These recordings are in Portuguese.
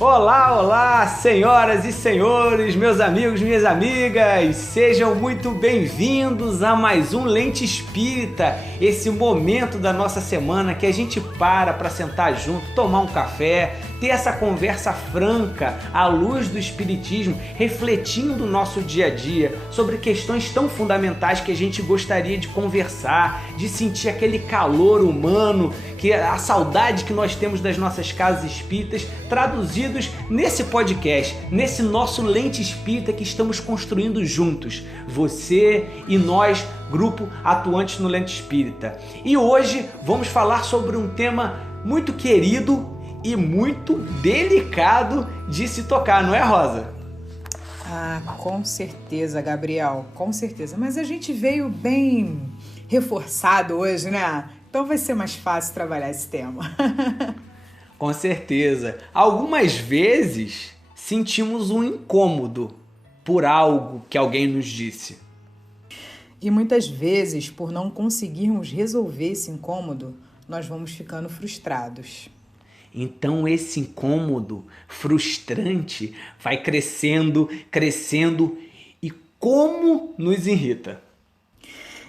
Olá, olá, senhoras e senhores, meus amigos, minhas amigas, sejam muito bem-vindos a mais um Lente Espírita, esse momento da nossa semana que a gente para sentar junto, tomar um café, ter essa conversa franca à luz do Espiritismo, refletindo o nosso dia a dia sobre questões tão fundamentais que a gente gostaria de conversar, de sentir aquele calor humano, que a saudade que nós temos das nossas casas espíritas, traduzidos nesse podcast, nesse nosso Lente Espírita que estamos construindo juntos, você e nós, grupo Atuantes no Lente Espírita. E hoje vamos falar sobre um tema muito querido e muito delicado de se tocar, não é, Rosa? Ah, com certeza, Gabriel, com certeza. Mas a gente veio bem reforçado hoje, né? Então vai ser mais fácil trabalhar esse tema. Com certeza. Algumas vezes sentimos um incômodo por algo que alguém nos disse. E muitas vezes, por não conseguirmos resolver esse incômodo, nós vamos ficando frustrados. Então esse incômodo frustrante vai crescendo e como nos irrita.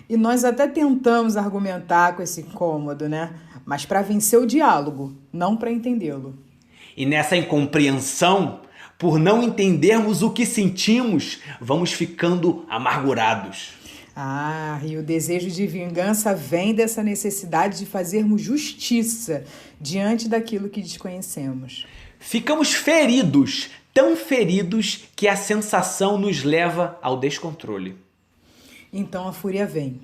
E nós até tentamos argumentar com esse incômodo, né? Mas para vencer o diálogo, não para entendê-lo. E nessa incompreensão, por não entendermos o que sentimos, vamos ficando amargurados. Ah, e o desejo de vingança vem dessa necessidade de fazermos justiça diante daquilo que desconhecemos. Ficamos feridos, tão feridos que a sensação nos leva ao descontrole. Então a fúria vem.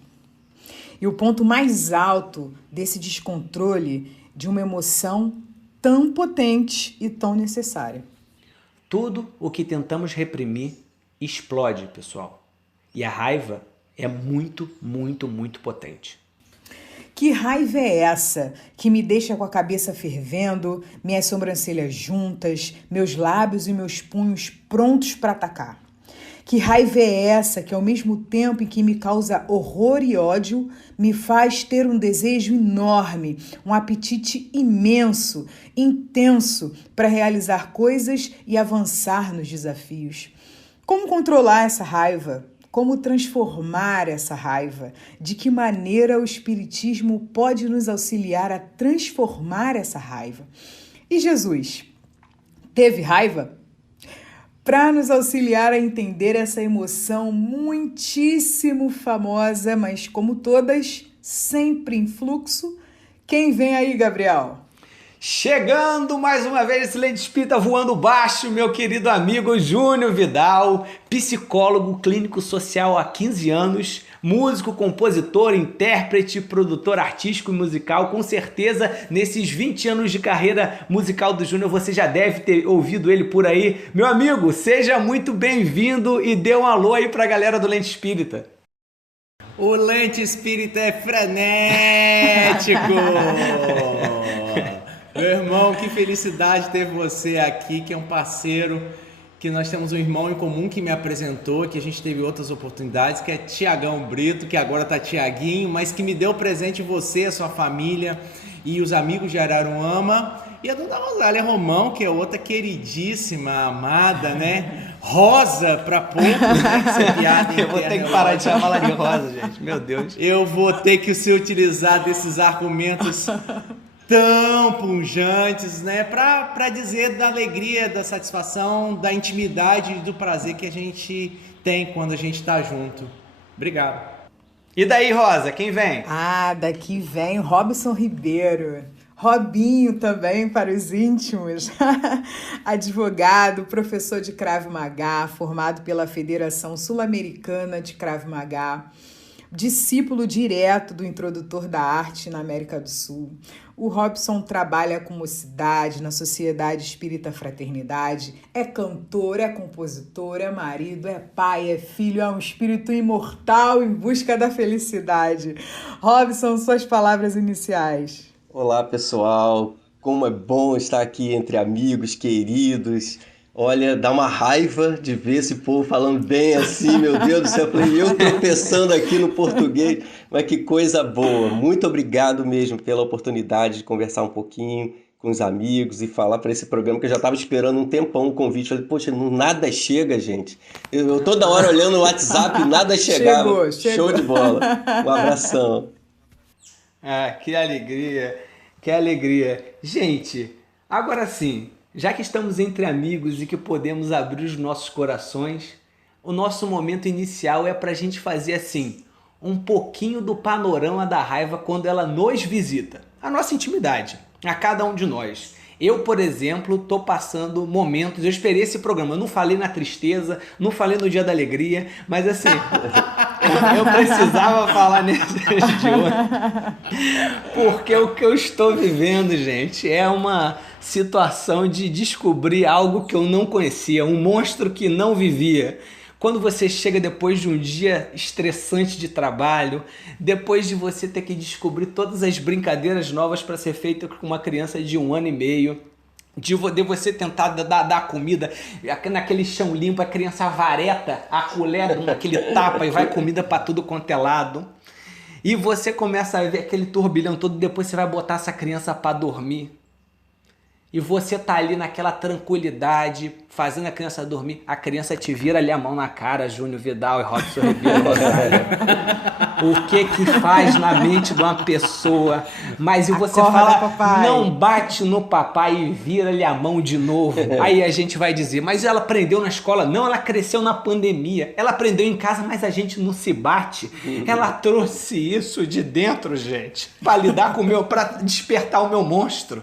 E o ponto mais alto desse descontrole de uma emoção tão potente e tão necessária. Tudo o que tentamos reprimir explode, pessoal. E a raiva é muito potente. Que raiva é essa que me deixa com a cabeça fervendo, minhas sobrancelhas juntas, meus lábios e meus punhos prontos para atacar? Que raiva é essa que, ao mesmo tempo em que me causa horror e ódio, me faz ter um desejo enorme, um apetite imenso, intenso para realizar coisas e avançar nos desafios? Como controlar essa raiva? Como transformar essa raiva? De que maneira o Espiritismo pode nos auxiliar a transformar essa raiva? E Jesus teve raiva? Para nos auxiliar a entender essa emoção muitíssimo famosa, mas como todas, sempre em fluxo, quem vem aí, Gabriel? Chegando mais uma vez esse Lente Espírita voando baixo, meu querido amigo Júnior Vidal, psicólogo clínico social há 15 anos, músico, compositor, intérprete, produtor artístico e musical. Com certeza, nesses 20 anos de carreira musical do Júnior, você já deve ter ouvido ele por aí. Meu amigo, seja muito bem-vindo e dê um alô aí pra galera do Lente Espírita. O Lente Espírita é frenético! Meu irmão, que felicidade ter você aqui, que é um parceiro, que nós temos um irmão em comum que me apresentou, que a gente teve outras oportunidades, que é Tiagão Brito, que agora tá Tiaguinho, mas que me deu presente você, a sua família e os amigos de Araruama, e a dona Rosália Romão, que é outra queridíssima, amada, né? Rosa pra pouco, né? Que ser piada Eu vou ter que parar de chamar ela de Rosa, gente, meu Deus. Eu vou ter que se utilizar desses argumentos tão punjantes, né, para dizer da alegria, da satisfação, da intimidade e do prazer que a gente tem quando a gente está junto. Obrigado. E daí, Rosa, quem vem? Ah, daqui vem Robson Ribeiro. Robinho também para os íntimos. Advogado, professor de Krav Maga, formado pela Federação Sul-Americana de Krav Maga, discípulo direto do introdutor da arte na América do Sul. O Robson trabalha com mocidade na Sociedade Espírita Fraternidade, é cantor, é compositor, é marido, é pai, é filho, é um espírito imortal em busca da felicidade. Robson, suas palavras iniciais. Olá, pessoal. Como é bom estar aqui entre amigos, queridos. Olha, dá uma raiva de ver esse povo falando bem assim, meu Deus do céu. Eu tropeçando aqui no português, mas que coisa boa. Muito obrigado mesmo pela oportunidade de conversar um pouquinho com os amigos e falar para esse programa que eu já estava esperando um tempão o convite. Falei, poxa, nada chega, gente. Eu toda hora olhando o WhatsApp, nada chegava. Chegou. Show de bola. Um abração. Ah, que alegria, que alegria. Gente, agora sim, já que estamos entre amigos e que podemos abrir os nossos corações, o nosso momento inicial é para a gente fazer assim, um pouquinho do panorama da raiva quando ela nos visita. A nossa intimidade, a cada um de nós. Eu, por exemplo, tô passando momentos, eu esperei esse programa, eu não falei na tristeza, não falei no dia da alegria, mas assim, eu precisava falar nesse dia de hoje, porque o que eu estou vivendo, gente, é uma situação de descobrir algo que eu não conhecia, um monstro que não vivia. Quando você chega depois de um dia estressante de trabalho, depois de você ter que descobrir todas as brincadeiras novas para ser feita com uma criança de 1 ano e meio, de você tentar dar comida naquele chão limpo, a criança vareta a colher naquele tapa e vai comida para tudo quanto é lado, e você começa a ver aquele turbilhão todo, depois você vai botar essa criança para dormir. E você tá ali naquela tranquilidade, fazendo a criança dormir, a criança te vira ali a mão na cara, Júnior Vidal e Robson Ribeiro Rosário. O que faz na mente de uma pessoa? Mas e você fala, papai, não bate no papai e vira-lhe a mão de novo. Aí a gente vai dizer, mas ela aprendeu na escola? Não, ela cresceu na pandemia. Ela aprendeu em casa, mas a gente não se bate. Ela trouxe isso de dentro, gente, para lidar com o meu, para despertar o meu monstro.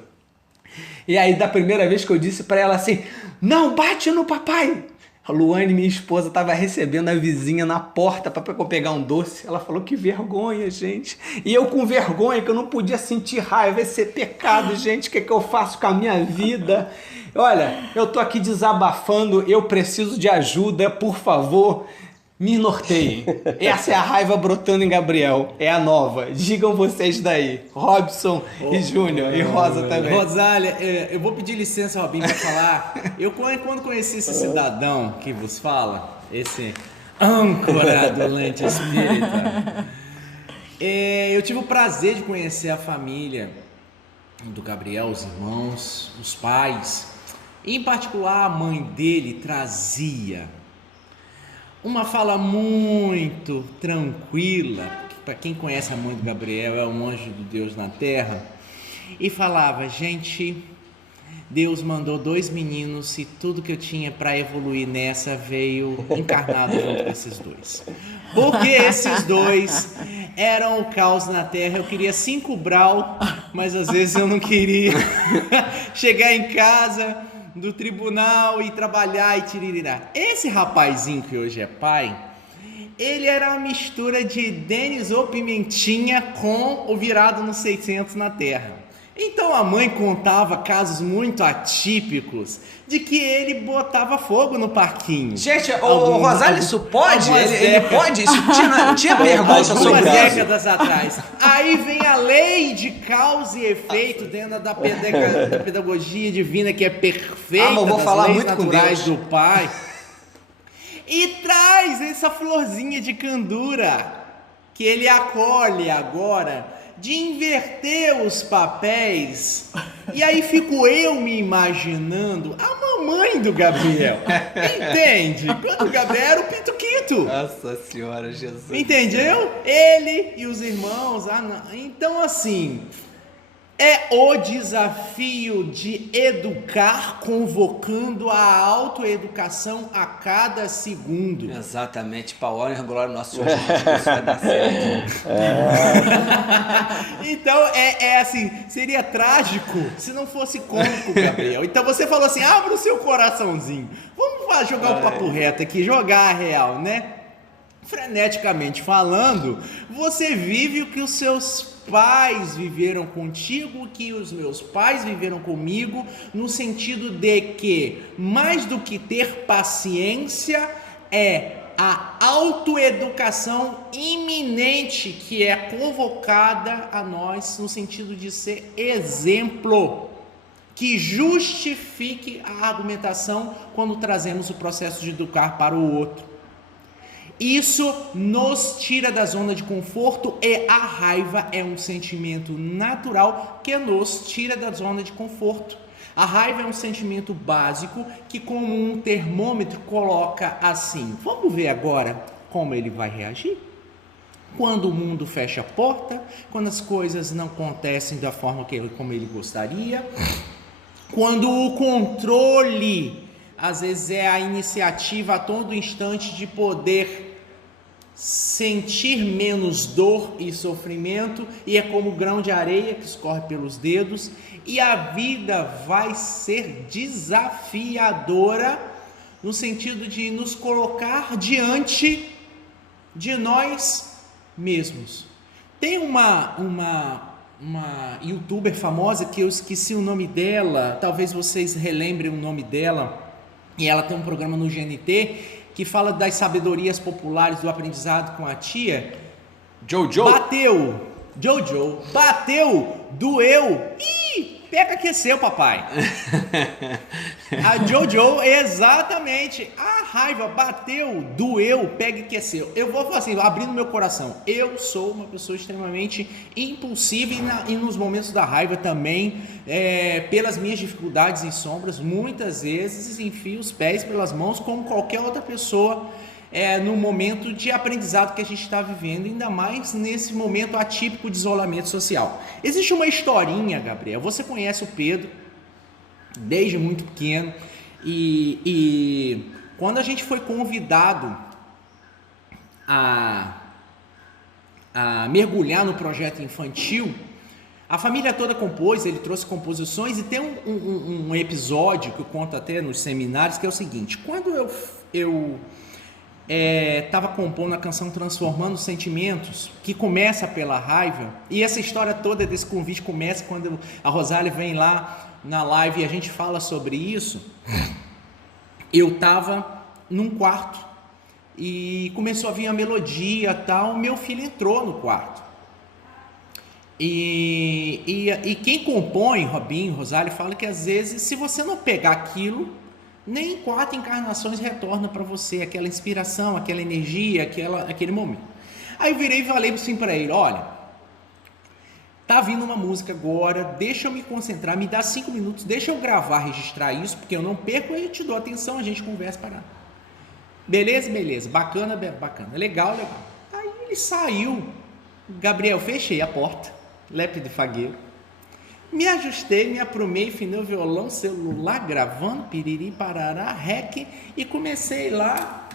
E aí, da primeira vez que eu disse pra ela assim, não bate no papai. A Luane, minha esposa, tava recebendo a vizinha na porta pra eu pegar um doce. Ela falou, que vergonha, gente. E eu com vergonha, que eu não podia sentir raiva, esse é pecado, gente. O que eu faço com a minha vida? Olha, eu tô aqui desabafando, eu preciso de ajuda, por favor. Me norteiem. Essa é a raiva brotando em Gabriel. É a nova. Digam vocês daí. Robson e Júnior. E Rosa também. Rosália, eu vou pedir licença, Robinho, para falar. Eu, quando conheci esse cidadão que vos fala, esse âncora do Lente Espírita, eu tive o prazer de conhecer a família do Gabriel, os irmãos, os pais. Em particular, a mãe dele trazia uma fala muito tranquila, para quem conhece a mãe do Gabriel, é um anjo de Deus na terra, e falava, gente, Deus mandou 2 meninos e tudo que eu tinha para evoluir nessa veio encarnado junto com esses 2. Porque esses 2 eram o caos na terra, eu queria 5 brau, mas às vezes eu não queria chegar em casa do tribunal e trabalhar e tirirá. Esse rapazinho que hoje é pai, ele era uma mistura de Denis ou Pimentinha com o virado no 600 na terra. Então a mãe contava casos muito atípicos de que ele botava fogo no parquinho. Gente, o Rosário, isso pode? Ele pode? Isso tinha pergunta sobre algumas décadas atrás. Aí vem a lei de causa e efeito dentro da pedagogia divina, que é perfeita, mas eu vou falar muito com Deus do Pai. E traz essa florzinha de candura que ele acolhe agora, de inverter os papéis. E aí fico eu me imaginando a mamãe do Gabriel. Entende? Quando o Gabriel era o pituquito. Nossa Senhora, Jesus. Entendeu? Ele e os irmãos. Então, assim, é o desafio de educar, convocando a autoeducação a cada segundo. Exatamente, para a honra e glória do nosso Senhor Jesus, isso vai dar certo. Então, assim, seria trágico se não fosse cômico, Gabriel. Então você falou assim, abra o seu coraçãozinho. Vamos jogar o papo reto aqui, jogar a real, né? Freneticamente falando, você vive o que os seus pais viveram contigo, que os meus pais viveram comigo, no sentido de que, mais do que ter paciência, é a autoeducação iminente que é convocada a nós, no sentido de ser exemplo, que justifique a argumentação quando trazemos o processo de educar para o outro. Isso nos tira da zona de conforto e a raiva é um sentimento natural que nos tira da zona de conforto. A raiva é um sentimento básico que, como um termômetro, coloca assim. Vamos ver agora como ele vai reagir? Quando o mundo fecha a porta, quando as coisas não acontecem da forma como ele gostaria, quando o controle, às vezes, é a iniciativa a todo instante de poder sentir menos dor e sofrimento, e é como grão de areia que escorre pelos dedos, e a vida vai ser desafiadora no sentido de nos colocar diante de nós mesmos. Tem uma youtuber famosa que eu esqueci o nome dela, talvez vocês relembrem o nome dela, e ela tem um programa no GNT que fala das sabedorias populares do aprendizado com a tia. Jojo, bateu, doeu, pega aqueceu, papai. A Jojo, exatamente, a raiva bateu, doeu, pega e aqueceu. Eu vou falar assim, abrindo meu coração, eu sou uma pessoa extremamente impulsiva e nos momentos da raiva também, pelas minhas dificuldades e sombras, muitas vezes enfio os pés pelas mãos como qualquer outra pessoa, no momento de aprendizado que a gente está vivendo, ainda mais nesse momento atípico de isolamento social. Existe uma historinha, Gabriel, você conhece o Pedro desde muito pequeno, e quando a gente foi convidado a mergulhar no projeto infantil, a família toda compôs, ele trouxe composições, e tem um episódio que eu conto até nos seminários, que é o seguinte: quando eu estava compondo a canção Transformando Sentimentos, que começa pela raiva, e essa história toda desse convite começa quando a Rosália vem lá na live e a gente fala sobre isso. Eu estava num quarto e começou a vir a melodia e tal, meu filho entrou no quarto. E quem compõe, Robinho, Rosália, fala que às vezes, se você não pegar aquilo, nem 4 encarnações retorna para você aquela inspiração, aquela energia, aquele momento. Aí eu virei e falei assim para ele: olha, tá vindo uma música agora, deixa eu me concentrar, me dá 5 minutos, deixa eu gravar, registrar isso, porque eu não perco e eu te dou atenção, a gente conversa para. Beleza, bacana, legal. Aí ele saiu, Gabriel, fechei a porta, lepe de fagueiro. Me ajustei, me aprumei, finei o violão, celular gravando, piriri, parará, rec, e comecei lá.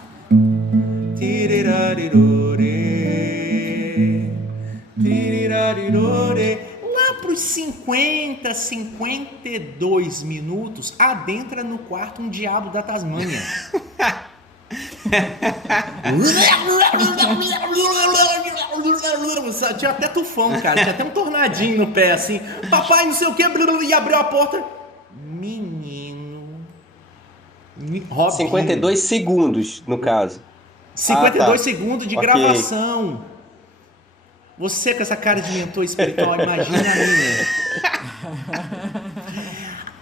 Lá para os 50, 52 minutos, adentra no quarto um diabo da Tasmânia. Tinha até tufão, cara, tinha até um tornadinho no pé, assim, papai não sei o que, e abriu a porta, menino, Robinho. 52 segundos, no caso. 52 segundos de gravação. Você com essa cara de mentor espiritual, imagina a minha.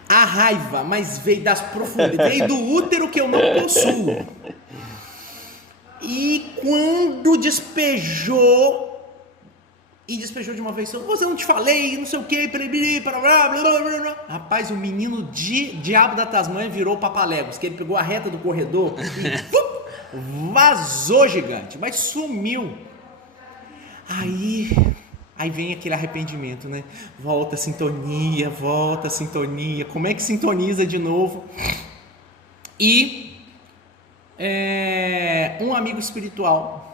A raiva, mas veio das profundidades, veio do útero que eu não possuo. E quando despejou de uma vez só, você não te falei, não sei o que, rapaz, o menino de diabo da Tasmânia virou Papaléguas, que ele pegou a reta do corredor e vazou gigante, mas sumiu. Aí vem aquele arrependimento, né? Volta a sintonia, como é que sintoniza de novo? E um amigo espiritual,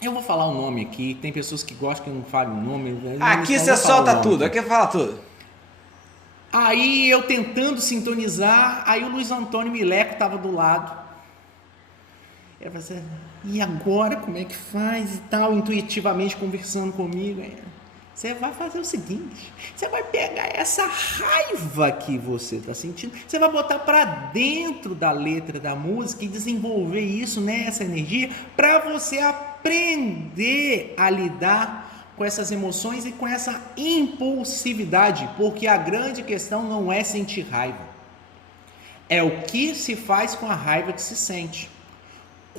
eu vou falar o nome aqui, tem pessoas que gostam que eu não fale o nome. Aqui você solta tudo, aqui fala tudo. Aí eu tentando sintonizar, aí o Luiz Antônio Mileco estava do lado. Eu falei assim, e agora como é que faz e tal, intuitivamente conversando comigo. Você vai fazer o seguinte, você vai pegar essa raiva que você está sentindo, você vai botar para dentro da letra da música e desenvolver isso, né, essa energia, para você aprender a lidar com essas emoções e com essa impulsividade, porque a grande questão não é sentir raiva, é o que se faz com a raiva que se sente.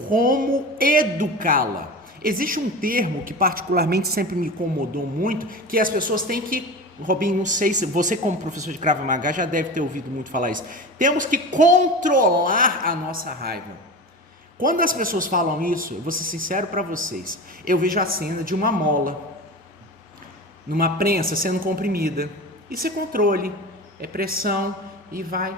como educá-la. Existe um termo que particularmente sempre me incomodou muito, que as pessoas têm que, Robinho, não sei se você como professor de Krav Maga já deve ter ouvido muito falar isso, temos que controlar a nossa raiva. Quando as pessoas falam isso, eu vou ser sincero para vocês, eu vejo a cena de uma mola numa prensa sendo comprimida. Isso é controle, é pressão e vai.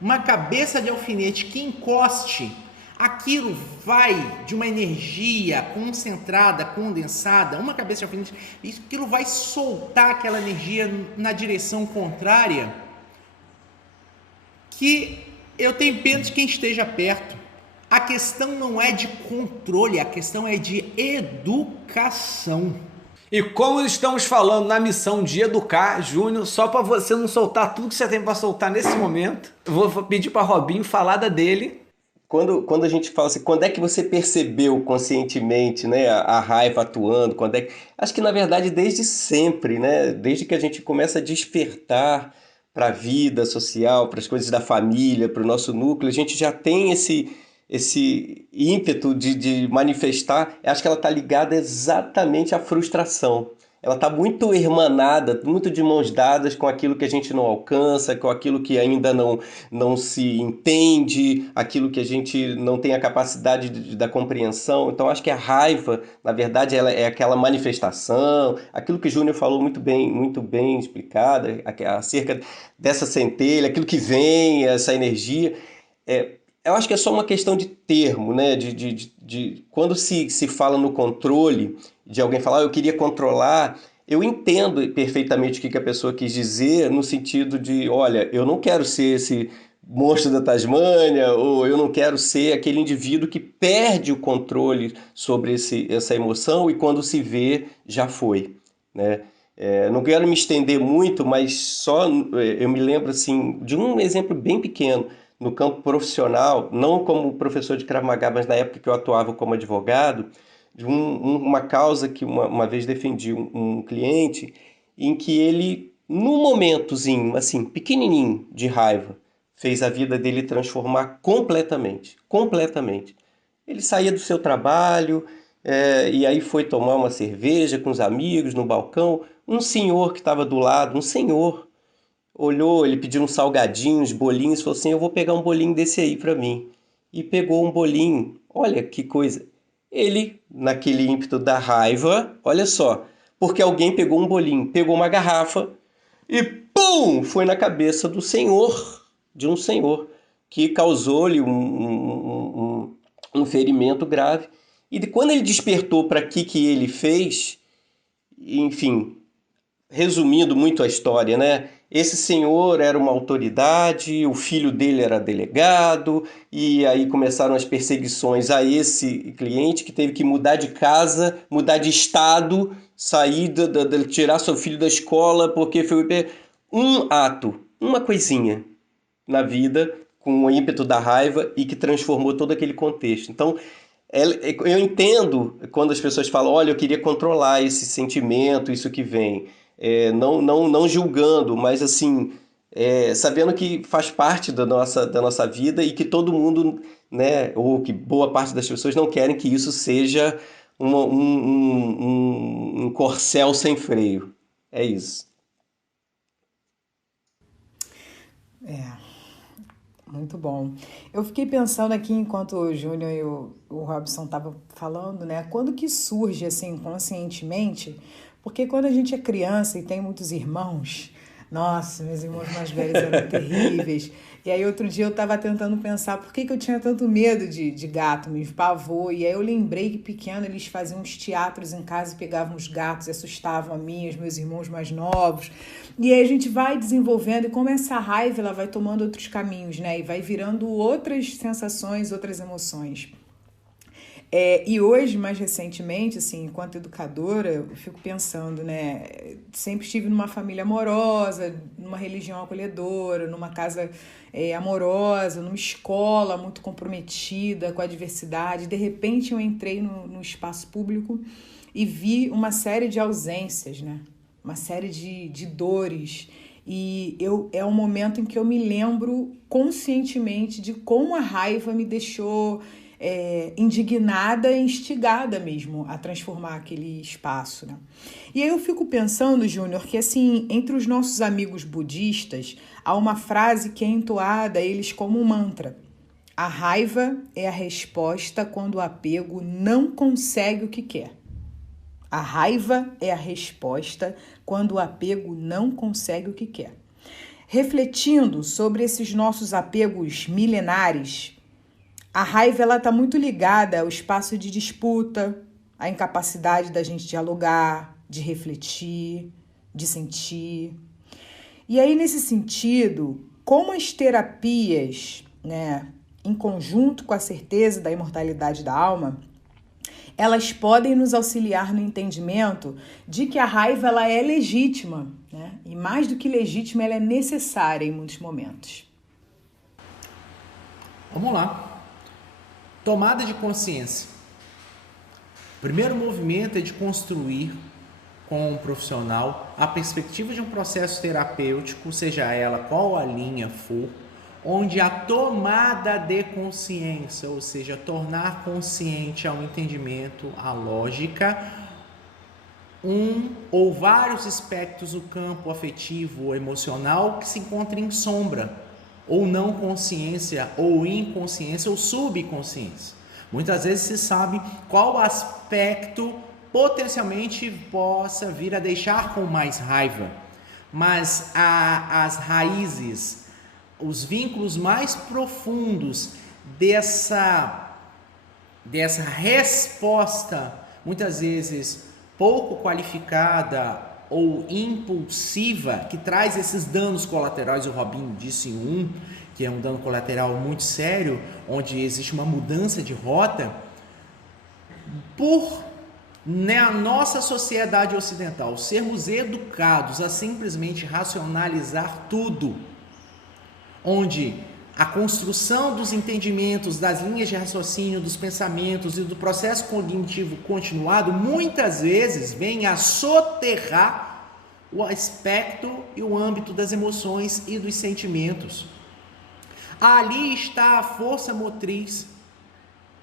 Uma cabeça de alfinete que encoste, aquilo vai de uma energia concentrada, condensada, uma cabeça de alfinete, aquilo vai soltar aquela energia na direção contrária, que eu tenho pena de quem esteja perto. A questão não é de controle, a questão é de educação. E como estamos falando na missão de educar, Júnior, só para você não soltar tudo que você tem para soltar nesse momento, eu vou pedir para Robinho falar da dele. Quando a gente fala assim, quando é que você percebeu conscientemente, né, a raiva atuando? Acho que na verdade desde sempre, né? Desde que a gente começa a despertar para a vida social, para as coisas da família, para o nosso núcleo, a gente já tem esse ímpeto de manifestar. Acho que ela está ligada exatamente à frustração. Ela está muito irmanada, muito de mãos dadas com aquilo que a gente não alcança, com aquilo que ainda não se entende, aquilo que a gente não tem a capacidade da compreensão. Então acho que a raiva, na verdade, ela é aquela manifestação, aquilo que o Júnior falou muito bem explicado, acerca dessa centelha, aquilo que vem, essa energia. Eu acho que é só uma questão de termo, né? Quando se fala no controle, de alguém falar, eu queria controlar, eu entendo perfeitamente o que a pessoa quis dizer, no sentido de, olha, eu não quero ser esse monstro da Tasmânia, ou eu não quero ser aquele indivíduo que perde o controle sobre essa emoção e quando se vê, já foi, né? Não quero me estender muito, mas só eu me lembro assim, de um exemplo bem pequeno, no campo profissional, não como professor de Krav Maga, mas na época que eu atuava como advogado, de uma causa que uma vez defendi um cliente, em que ele, num momentozinho, assim, pequenininho de raiva, fez a vida dele transformar completamente, completamente. Ele saía do seu trabalho, e aí foi tomar uma cerveja com os amigos no balcão, um senhor que estava do lado, um senhor, olhou, ele pediu uns salgadinhos, bolinhos, falou assim, eu vou pegar um bolinho desse aí para mim. E pegou um bolinho, olha que coisa. Ele, naquele ímpeto da raiva, olha só, porque alguém pegou um bolinho, pegou uma garrafa e pum! Foi na cabeça do senhor, de um senhor, que causou-lhe um ferimento grave. E quando ele despertou para que ele fez, enfim, resumindo muito a história, né? Esse senhor era uma autoridade, o filho dele era delegado, e aí começaram as perseguições a esse cliente que teve que mudar de casa, mudar de estado, sair, tirar seu filho da escola, porque foi um ato, uma coisinha na vida, com o ímpeto da raiva e que transformou todo aquele contexto. Então, eu entendo quando as pessoas falam, olha, eu queria controlar esse sentimento, isso que vem. Não julgando, mas assim, sabendo que faz parte da nossa vida e que todo mundo, né, ou que boa parte das pessoas não querem que isso seja um corcel sem freio. É isso. Muito bom. Eu fiquei pensando aqui enquanto o Júnior e o Robson estavam falando, né? Quando que surge assim conscientemente? Porque quando a gente é criança e tem muitos irmãos, nossa, meus irmãos mais velhos eram terríveis. E aí outro dia eu estava tentando pensar por que eu tinha tanto medo de gato, me pavor. E aí eu lembrei que pequeno eles faziam uns teatros em casa e pegavam os gatos e assustavam a mim, os meus irmãos mais novos. E aí a gente vai desenvolvendo e como essa raiva ela vai tomando outros caminhos, né? E vai virando outras sensações, outras emoções. E hoje, mais recentemente, assim, enquanto educadora, eu fico pensando, né? Sempre estive numa família amorosa, numa religião acolhedora, numa casa amorosa, numa escola muito comprometida com a diversidade. De repente, eu entrei no espaço público e vi uma série de ausências, né? Uma série de dores. E é um momento em que eu me lembro conscientemente de como a raiva me deixou indignada e instigada mesmo a transformar aquele espaço, né? E aí eu fico pensando, Júnior, que assim, entre os nossos amigos budistas, há uma frase que é entoada a eles como um mantra. A raiva é a resposta quando o apego não consegue o que quer. A raiva é a resposta quando o apego não consegue o que quer. Refletindo sobre esses nossos apegos milenares, a raiva está muito ligada ao espaço de disputa, à incapacidade da gente dialogar, de refletir, de sentir. E aí, nesse sentido, como as terapias, né, em conjunto com a certeza da imortalidade da alma, elas podem nos auxiliar no entendimento de que a raiva ela é legítima, né? E mais do que legítima, ela é necessária em muitos momentos. Vamos lá. Tomada de consciência. O primeiro movimento é de construir com um profissional a perspectiva de um processo terapêutico, seja ela qual a linha for, onde a tomada de consciência, ou seja, tornar consciente ao entendimento, à lógica, um ou vários aspectos do campo afetivo ou emocional que se encontram em sombra, ou não consciência, ou inconsciência, ou subconsciência. Muitas vezes se sabe qual aspecto potencialmente possa vir a deixar com mais raiva, mas as raízes, os vínculos mais profundos dessa resposta, muitas vezes pouco qualificada ou impulsiva, que traz esses danos colaterais. O Robin disse que é um dano colateral muito sério, onde existe uma mudança de rota, por na nossa sociedade ocidental sermos educados a simplesmente racionalizar tudo, onde a construção dos entendimentos, das linhas de raciocínio, dos pensamentos e do processo cognitivo continuado, muitas vezes vem a soterrar o aspecto e o âmbito das emoções e dos sentimentos. Ali está a força motriz,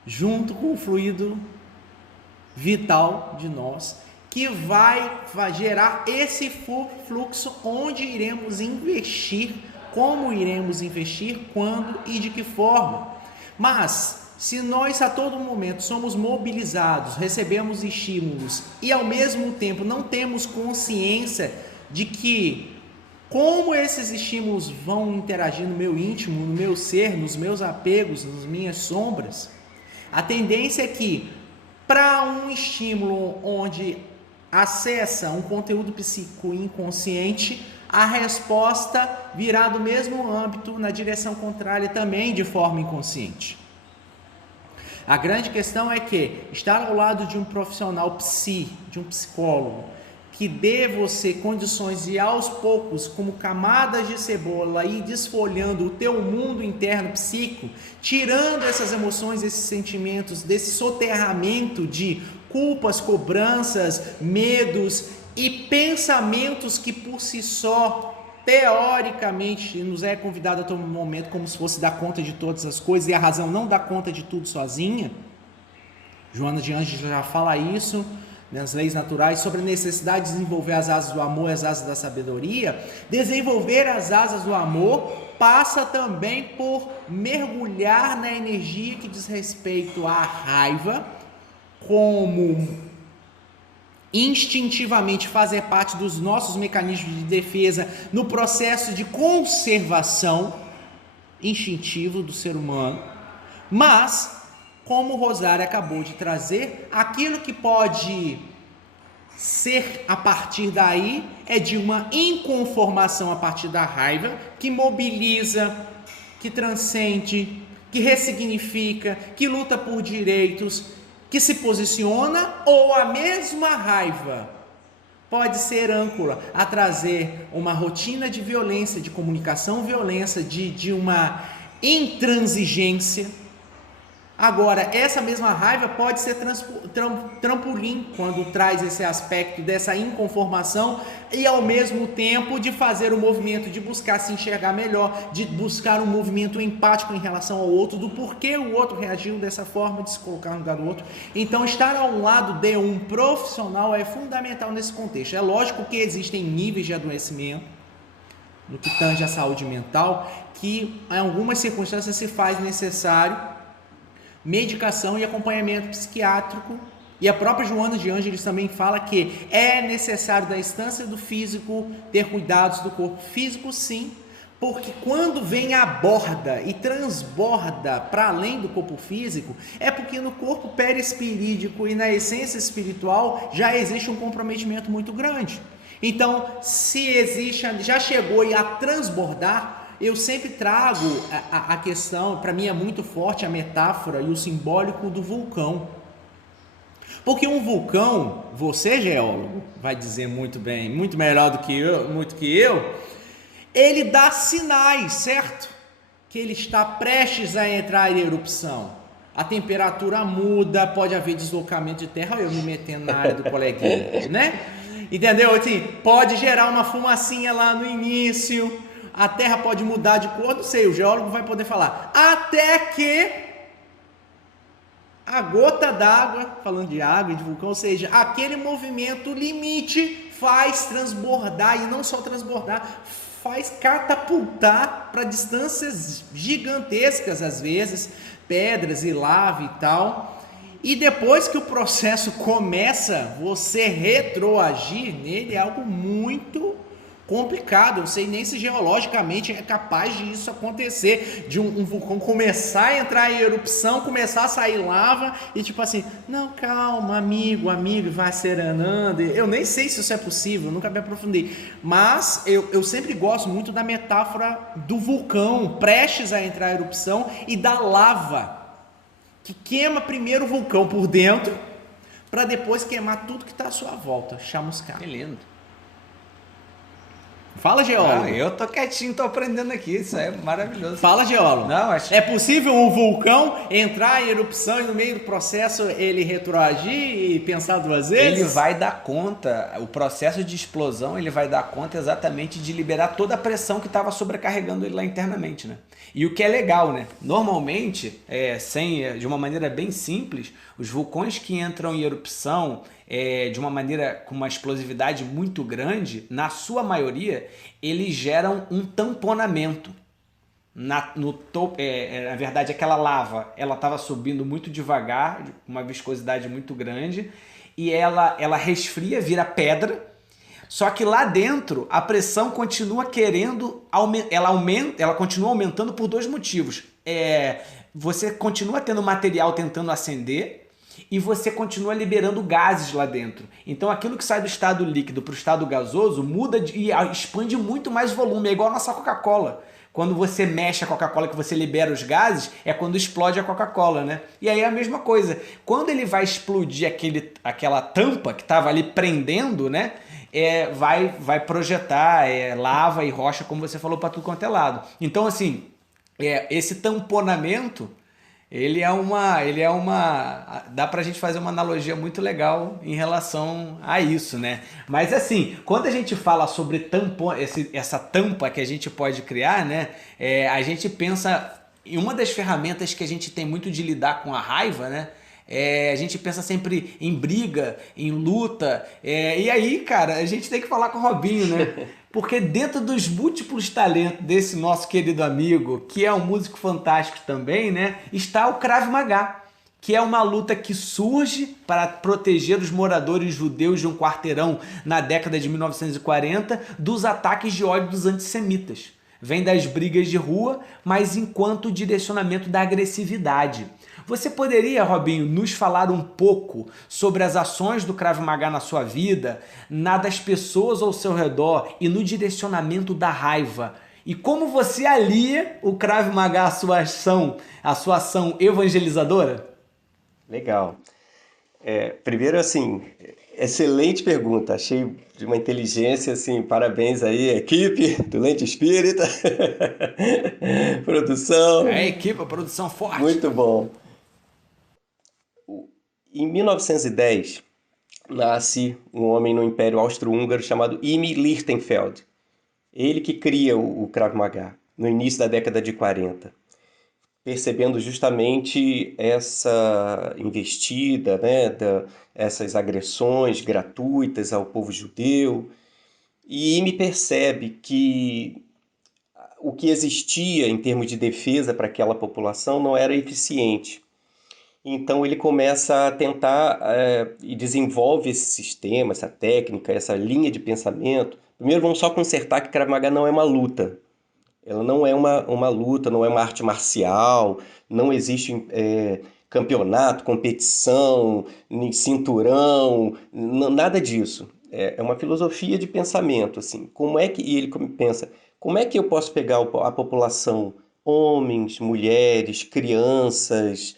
junto com o fluido vital de nós, que vai gerar esse fluxo onde iremos investir, como iremos investir, quando e de que forma. Mas, se nós a todo momento somos mobilizados, recebemos estímulos e ao mesmo tempo não temos consciência de que como esses estímulos vão interagir no meu íntimo, no meu ser, nos meus apegos, nas minhas sombras, a tendência é que para um estímulo onde acessa um conteúdo psíquico inconsciente, a resposta virá do mesmo âmbito na direção contrária também de forma inconsciente. A grande questão é que estar ao lado de um profissional de um psicólogo, que dê você condições de aos poucos, como camadas de cebola, ir desfolhando o teu mundo interno psíquico, tirando essas emoções, esses sentimentos, desse soterramento de culpas, cobranças, medos e pensamentos que por si só, teoricamente, nos é convidado a todo momento como se fosse dar conta de todas as coisas, e a razão não dá conta de tudo sozinha. Joana de Anjos já fala isso nas leis naturais, sobre a necessidade de desenvolver as asas do amor e as asas da sabedoria. Desenvolver as asas do amor passa também por mergulhar na energia que diz respeito à raiva, como instintivamente fazer parte dos nossos mecanismos de defesa no processo de conservação instintivo do ser humano, mas como o Rosário acabou de trazer, aquilo que pode ser a partir daí é de uma inconformação a partir da raiva, que mobiliza, que transcende, que ressignifica, que luta por direitos, que se posiciona, ou a mesma raiva pode ser âncora a trazer uma rotina de violência, de comunicação violência, de uma intransigência, Agora, essa mesma raiva pode ser trampolim quando traz esse aspecto dessa inconformação e ao mesmo tempo de fazer o movimento de buscar se enxergar melhor, de buscar um movimento empático em relação ao outro, do porquê o outro reagiu dessa forma, de se colocar no lugar do outro. Então, estar ao lado de um profissional é fundamental nesse contexto. É lógico que existem níveis de adoecimento no que tange à saúde mental, que em algumas circunstâncias se faz necessário medicação e acompanhamento psiquiátrico, e a própria Joana de Ângeles também fala que é necessário da instância do físico ter cuidados do corpo físico, sim, porque quando vem aborda e transborda para além do corpo físico, é porque no corpo perispirídico e na essência espiritual já existe um comprometimento muito grande. Então, se existe, já chegou a transbordar, eu sempre trago a questão, para mim é muito forte a metáfora e o simbólico do vulcão. Porque um vulcão, você geólogo, vai dizer muito bem, muito melhor do que eu, ele dá sinais, certo? Que ele está prestes a entrar em erupção. A temperatura muda, pode haver deslocamento de terra, eu me metendo na área do coleguinha, né? Entendeu? Assim, pode gerar uma fumacinha lá no início, a terra pode mudar de cor, não sei, o geólogo vai poder falar. Até que a gota d'água, falando de água e de vulcão, ou seja, aquele movimento limite faz transbordar, e não só transbordar, faz catapultar para distâncias gigantescas, às vezes, pedras e lava e tal. E depois que o processo começa, você retroagir nele é algo muito complicado. Eu não sei nem se geologicamente é capaz de isso acontecer, de um vulcão começar a entrar em erupção, começar a sair lava e tipo assim, não, calma, amigo, vai serenando. Eu nem sei se isso é possível, nunca me aprofundei, mas eu sempre gosto muito da metáfora do vulcão prestes a entrar em erupção e da lava que queima primeiro o vulcão por dentro para depois queimar tudo que está à sua volta, chamuscar. Que lindo. Fala, geólogo. Eu tô quietinho, tô aprendendo aqui, isso é maravilhoso. Fala, geólogo. Não, acho... É possível um vulcão entrar em erupção e no meio do processo ele retroagir e pensar duas vezes? Ele vai dar conta, o processo de explosão, ele vai dar conta exatamente de liberar toda a pressão que estava sobrecarregando ele lá internamente, né? E o que é legal, né? Normalmente, de uma maneira bem simples, os vulcões que entram em erupção de uma maneira com uma explosividade muito grande, na sua maioria, eles geram um tamponamento. Na verdade, aquela lava, ela estava subindo muito devagar, com uma viscosidade muito grande, e ela resfria, vira pedra. Só que lá dentro a pressão continua ela continua aumentando por dois motivos. Você continua tendo material tentando acender e você continua liberando gases lá dentro. Então aquilo que sai do estado líquido para o estado gasoso muda e expande muito mais volume. É igual a nossa Coca-Cola. Quando você mexe a Coca-Cola, que você libera os gases, é quando explode a Coca-Cola, né? E aí é a mesma coisa. Quando ele vai explodir aquela tampa que estava ali prendendo, né? Vai projetar lava e rocha, como você falou, para tudo quanto é lado. Então, assim, esse tamponamento, dá pra gente fazer uma analogia muito legal em relação a isso, né? Mas assim, quando a gente fala sobre essa tampa que a gente pode criar, né? A gente pensa em uma das ferramentas que a gente tem muito de lidar com a raiva, né? A gente pensa sempre em briga, em luta, e aí, cara, a gente tem que falar com o Robinho, né? Porque dentro dos múltiplos talentos desse nosso querido amigo, que é um músico fantástico também, né? Está o Krav Maga, que é uma luta que surge para proteger os moradores judeus de um quarteirão na década de 1940 dos ataques de ódio dos antissemitas. Vem das brigas de rua, mas enquanto direcionamento da agressividade. Você poderia, Robinho, nos falar um pouco sobre as ações do Krav Maga na sua vida, na das pessoas ao seu redor e no direcionamento da raiva? E como você alia o Krav Maga à sua ação evangelizadora? Legal. Primeiro, assim, excelente pergunta. Achei de uma inteligência, assim, parabéns aí, equipe do Lente Espírita. Produção. A equipe, a produção forte. Muito bom. Em 1910, nasce um homem no Império Austro-Húngaro chamado Emil Lichtenfeld. Ele que cria o Krav Maga no início da década de 40, percebendo justamente essa investida, né, essas agressões gratuitas ao povo judeu. E me percebe que o que existia em termos de defesa para aquela população não era eficiente. Então ele começa a tentar e desenvolve esse sistema, essa técnica, essa linha de pensamento. Primeiro vamos só consertar que Krav Maga não é uma luta. Ela não é uma luta, não é uma arte marcial, não existe campeonato, competição, cinturão, nada disso. É uma filosofia de pensamento, assim. E ele pensa, como é que eu posso pegar a população, homens, mulheres, crianças,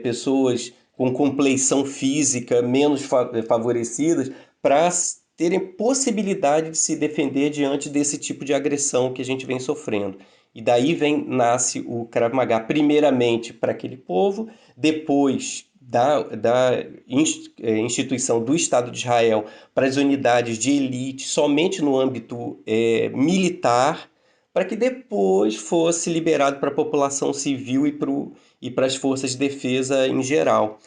pessoas com compleição física menos favorecidas, para terem possibilidade de se defender diante desse tipo de agressão que a gente vem sofrendo. E daí nasce o Krav Maga, primeiramente para aquele povo, depois da instituição do Estado de Israel para as unidades de elite, somente no âmbito militar, para que depois fosse liberado para a população civil e para as forças de defesa em geral.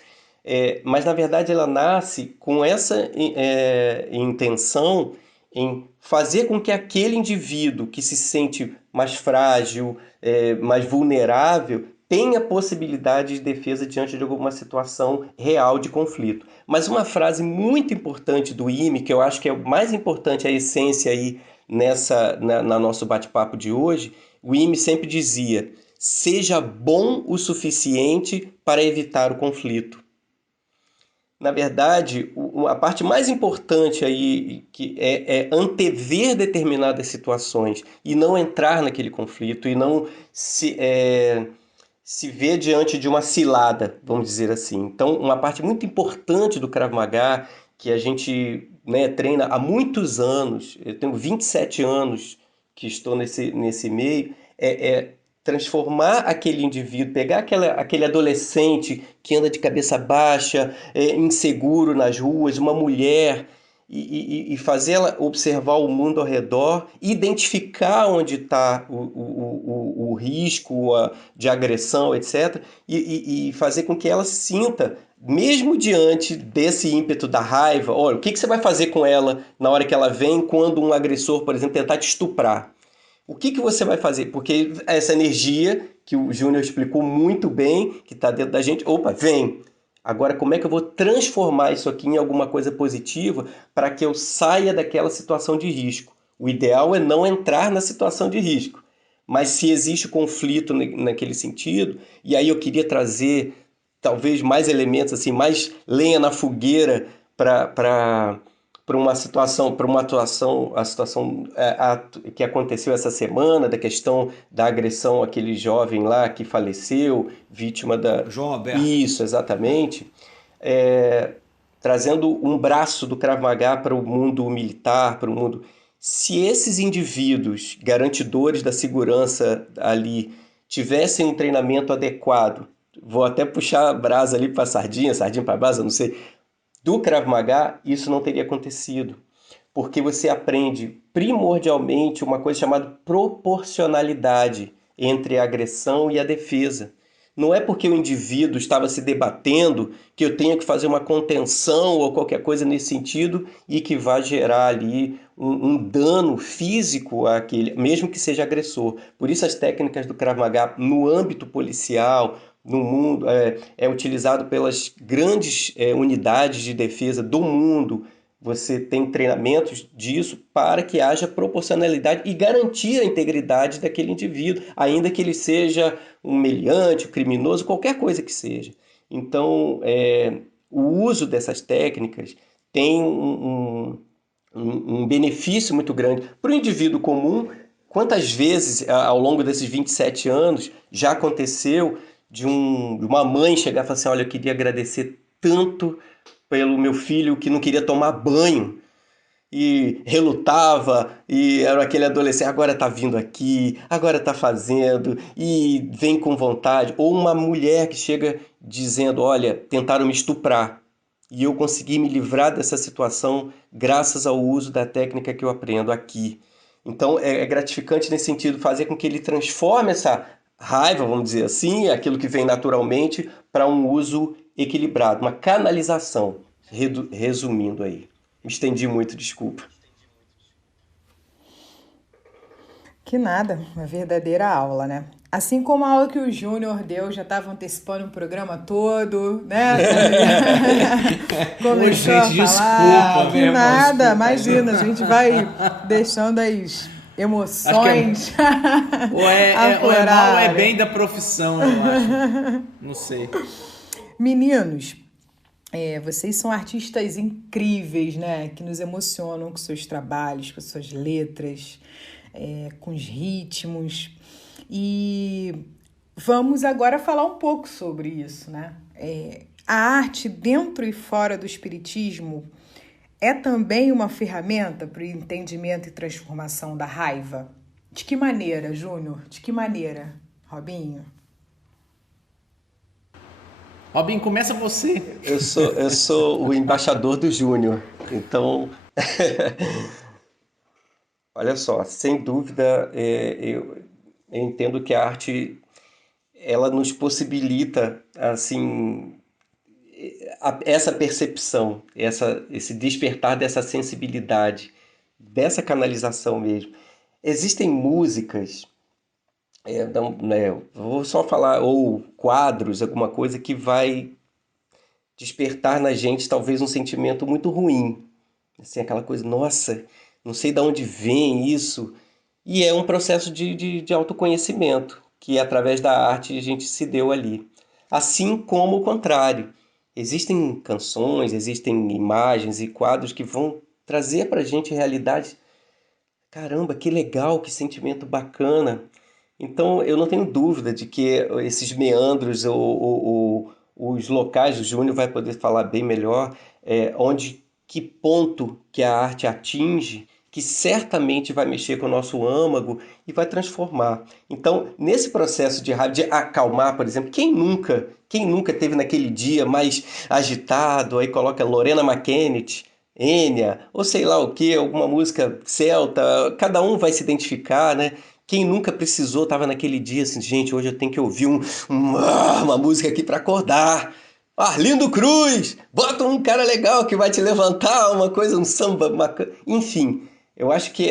Mas, na verdade, ela nasce com essa intenção em fazer com que aquele indivíduo que se sente mais frágil, mais vulnerável, tenha possibilidade de defesa diante de alguma situação real de conflito. Mas uma frase muito importante do IME, que eu acho que é o mais importante, a essência aí na nosso bate-papo de hoje, o IME sempre dizia: seja bom o suficiente para evitar o conflito. Na verdade, a parte mais importante aí que é antever determinadas situações e não entrar naquele conflito e não se ver diante de uma cilada, vamos dizer assim. Então, uma parte muito importante do Krav Maga, que a gente treina há muitos anos, eu tenho 27 anos que estou nesse meio, é transformar aquele indivíduo, pegar aquele adolescente que anda de cabeça baixa, inseguro nas ruas, uma mulher, e fazê-la observar o mundo ao redor, identificar onde está o risco de agressão, etc., e fazer com que ela se sinta, mesmo diante desse ímpeto da raiva, olha, o que você vai fazer com ela na hora que ela vem, quando um agressor, por exemplo, tentar te estuprar? O que você vai fazer? Porque essa energia, que o Júnior explicou muito bem, que está dentro da gente, opa, vem! Agora, como é que eu vou transformar isso aqui em alguma coisa positiva para que eu saia daquela situação de risco? O ideal é não entrar na situação de risco. Mas se existe conflito naquele sentido, e aí eu queria trazer talvez mais elementos, assim, mais lenha na fogueira para a situação que aconteceu essa semana, da questão da agressão àquele jovem lá que faleceu, vítima da... João Alberto. Isso, exatamente. Trazendo um braço do Krav Maga para o mundo militar, para o mundo... Se esses indivíduos, garantidores da segurança ali, tivessem um treinamento adequado, vou até puxar a brasa ali para sardinha para a brasa, não sei... Do Krav Maga, isso não teria acontecido, porque você aprende primordialmente uma coisa chamada proporcionalidade entre a agressão e a defesa. Não é porque o indivíduo estava se debatendo que eu tenho que fazer uma contenção ou qualquer coisa nesse sentido e que vai gerar ali um dano físico àquele, mesmo que seja agressor. Por isso as técnicas do Krav Maga no âmbito policial, no mundo, é utilizado pelas grandes unidades de defesa do mundo. Você tem treinamentos disso para que haja proporcionalidade e garantir a integridade daquele indivíduo, ainda que ele seja um meliante, um criminoso, qualquer coisa que seja. Então, o uso dessas técnicas tem um benefício muito grande para o indivíduo comum. Quantas vezes, ao longo desses 27 anos, já aconteceu de uma mãe chegar e falar assim: olha, eu queria agradecer tanto pelo meu filho que não queria tomar banho. e relutava, e era aquele adolescente, agora tá vindo aqui, agora tá fazendo, e vem com vontade. Ou uma mulher que chega dizendo, olha, tentaram me estuprar, e eu consegui me livrar dessa situação graças ao uso da técnica que eu aprendo aqui. Então é gratificante nesse sentido, fazer com que ele transforme essa raiva, vamos dizer assim, aquilo que vem naturalmente, para um uso equilibrado, uma canalização, resumindo aí. Me estendi muito, desculpa. Que nada, uma verdadeira aula, né? Assim como a aula que o Júnior deu, já estava antecipando o programa todo, né? Começou a gente, falar, desculpa, que meu irmão, nada, desculpa. imagina, a gente vai deixando as emoções Ou é mal ou é bem da profissão, eu acho. Não sei. Meninos, vocês são artistas incríveis, né? Que nos emocionam com seus trabalhos, com suas letras, com os ritmos. E vamos agora falar um pouco sobre isso, né? A arte dentro e fora do espiritismo é também uma ferramenta para o entendimento e transformação da raiva? De que maneira, Júnior? De que maneira, Robinho? Robinho, começa você. Eu sou o embaixador do Júnior, então, olha só, sem dúvida, eu entendo que a arte, ela nos possibilita, assim, essa percepção, esse despertar dessa sensibilidade, dessa canalização mesmo. Existem músicas, vou só falar, ou quadros, alguma coisa que vai despertar na gente talvez um sentimento muito ruim. Assim, aquela coisa, nossa, não sei de onde vem isso. E é um processo de autoconhecimento, que através da arte a gente se deu ali. Assim como o contrário. Existem canções, existem imagens e quadros que vão trazer pra gente realidades. Caramba, que legal, que sentimento bacana. Então, eu não tenho dúvida de que esses meandros, os locais, o Júnior vai poder falar bem melhor, que ponto que a arte atinge, que certamente vai mexer com o nosso âmago e vai transformar. Então, nesse processo de raiva, de acalmar, por exemplo, quem nunca teve naquele dia mais agitado, aí coloca Lorena McKennitt, Enya, ou sei lá o que, alguma música celta, cada um vai se identificar, né? Quem nunca precisou, estava naquele dia assim, gente, hoje eu tenho que ouvir uma música aqui para acordar. Arlindo Cruz, bota um cara legal que vai te levantar, uma coisa, um samba, enfim. Eu acho que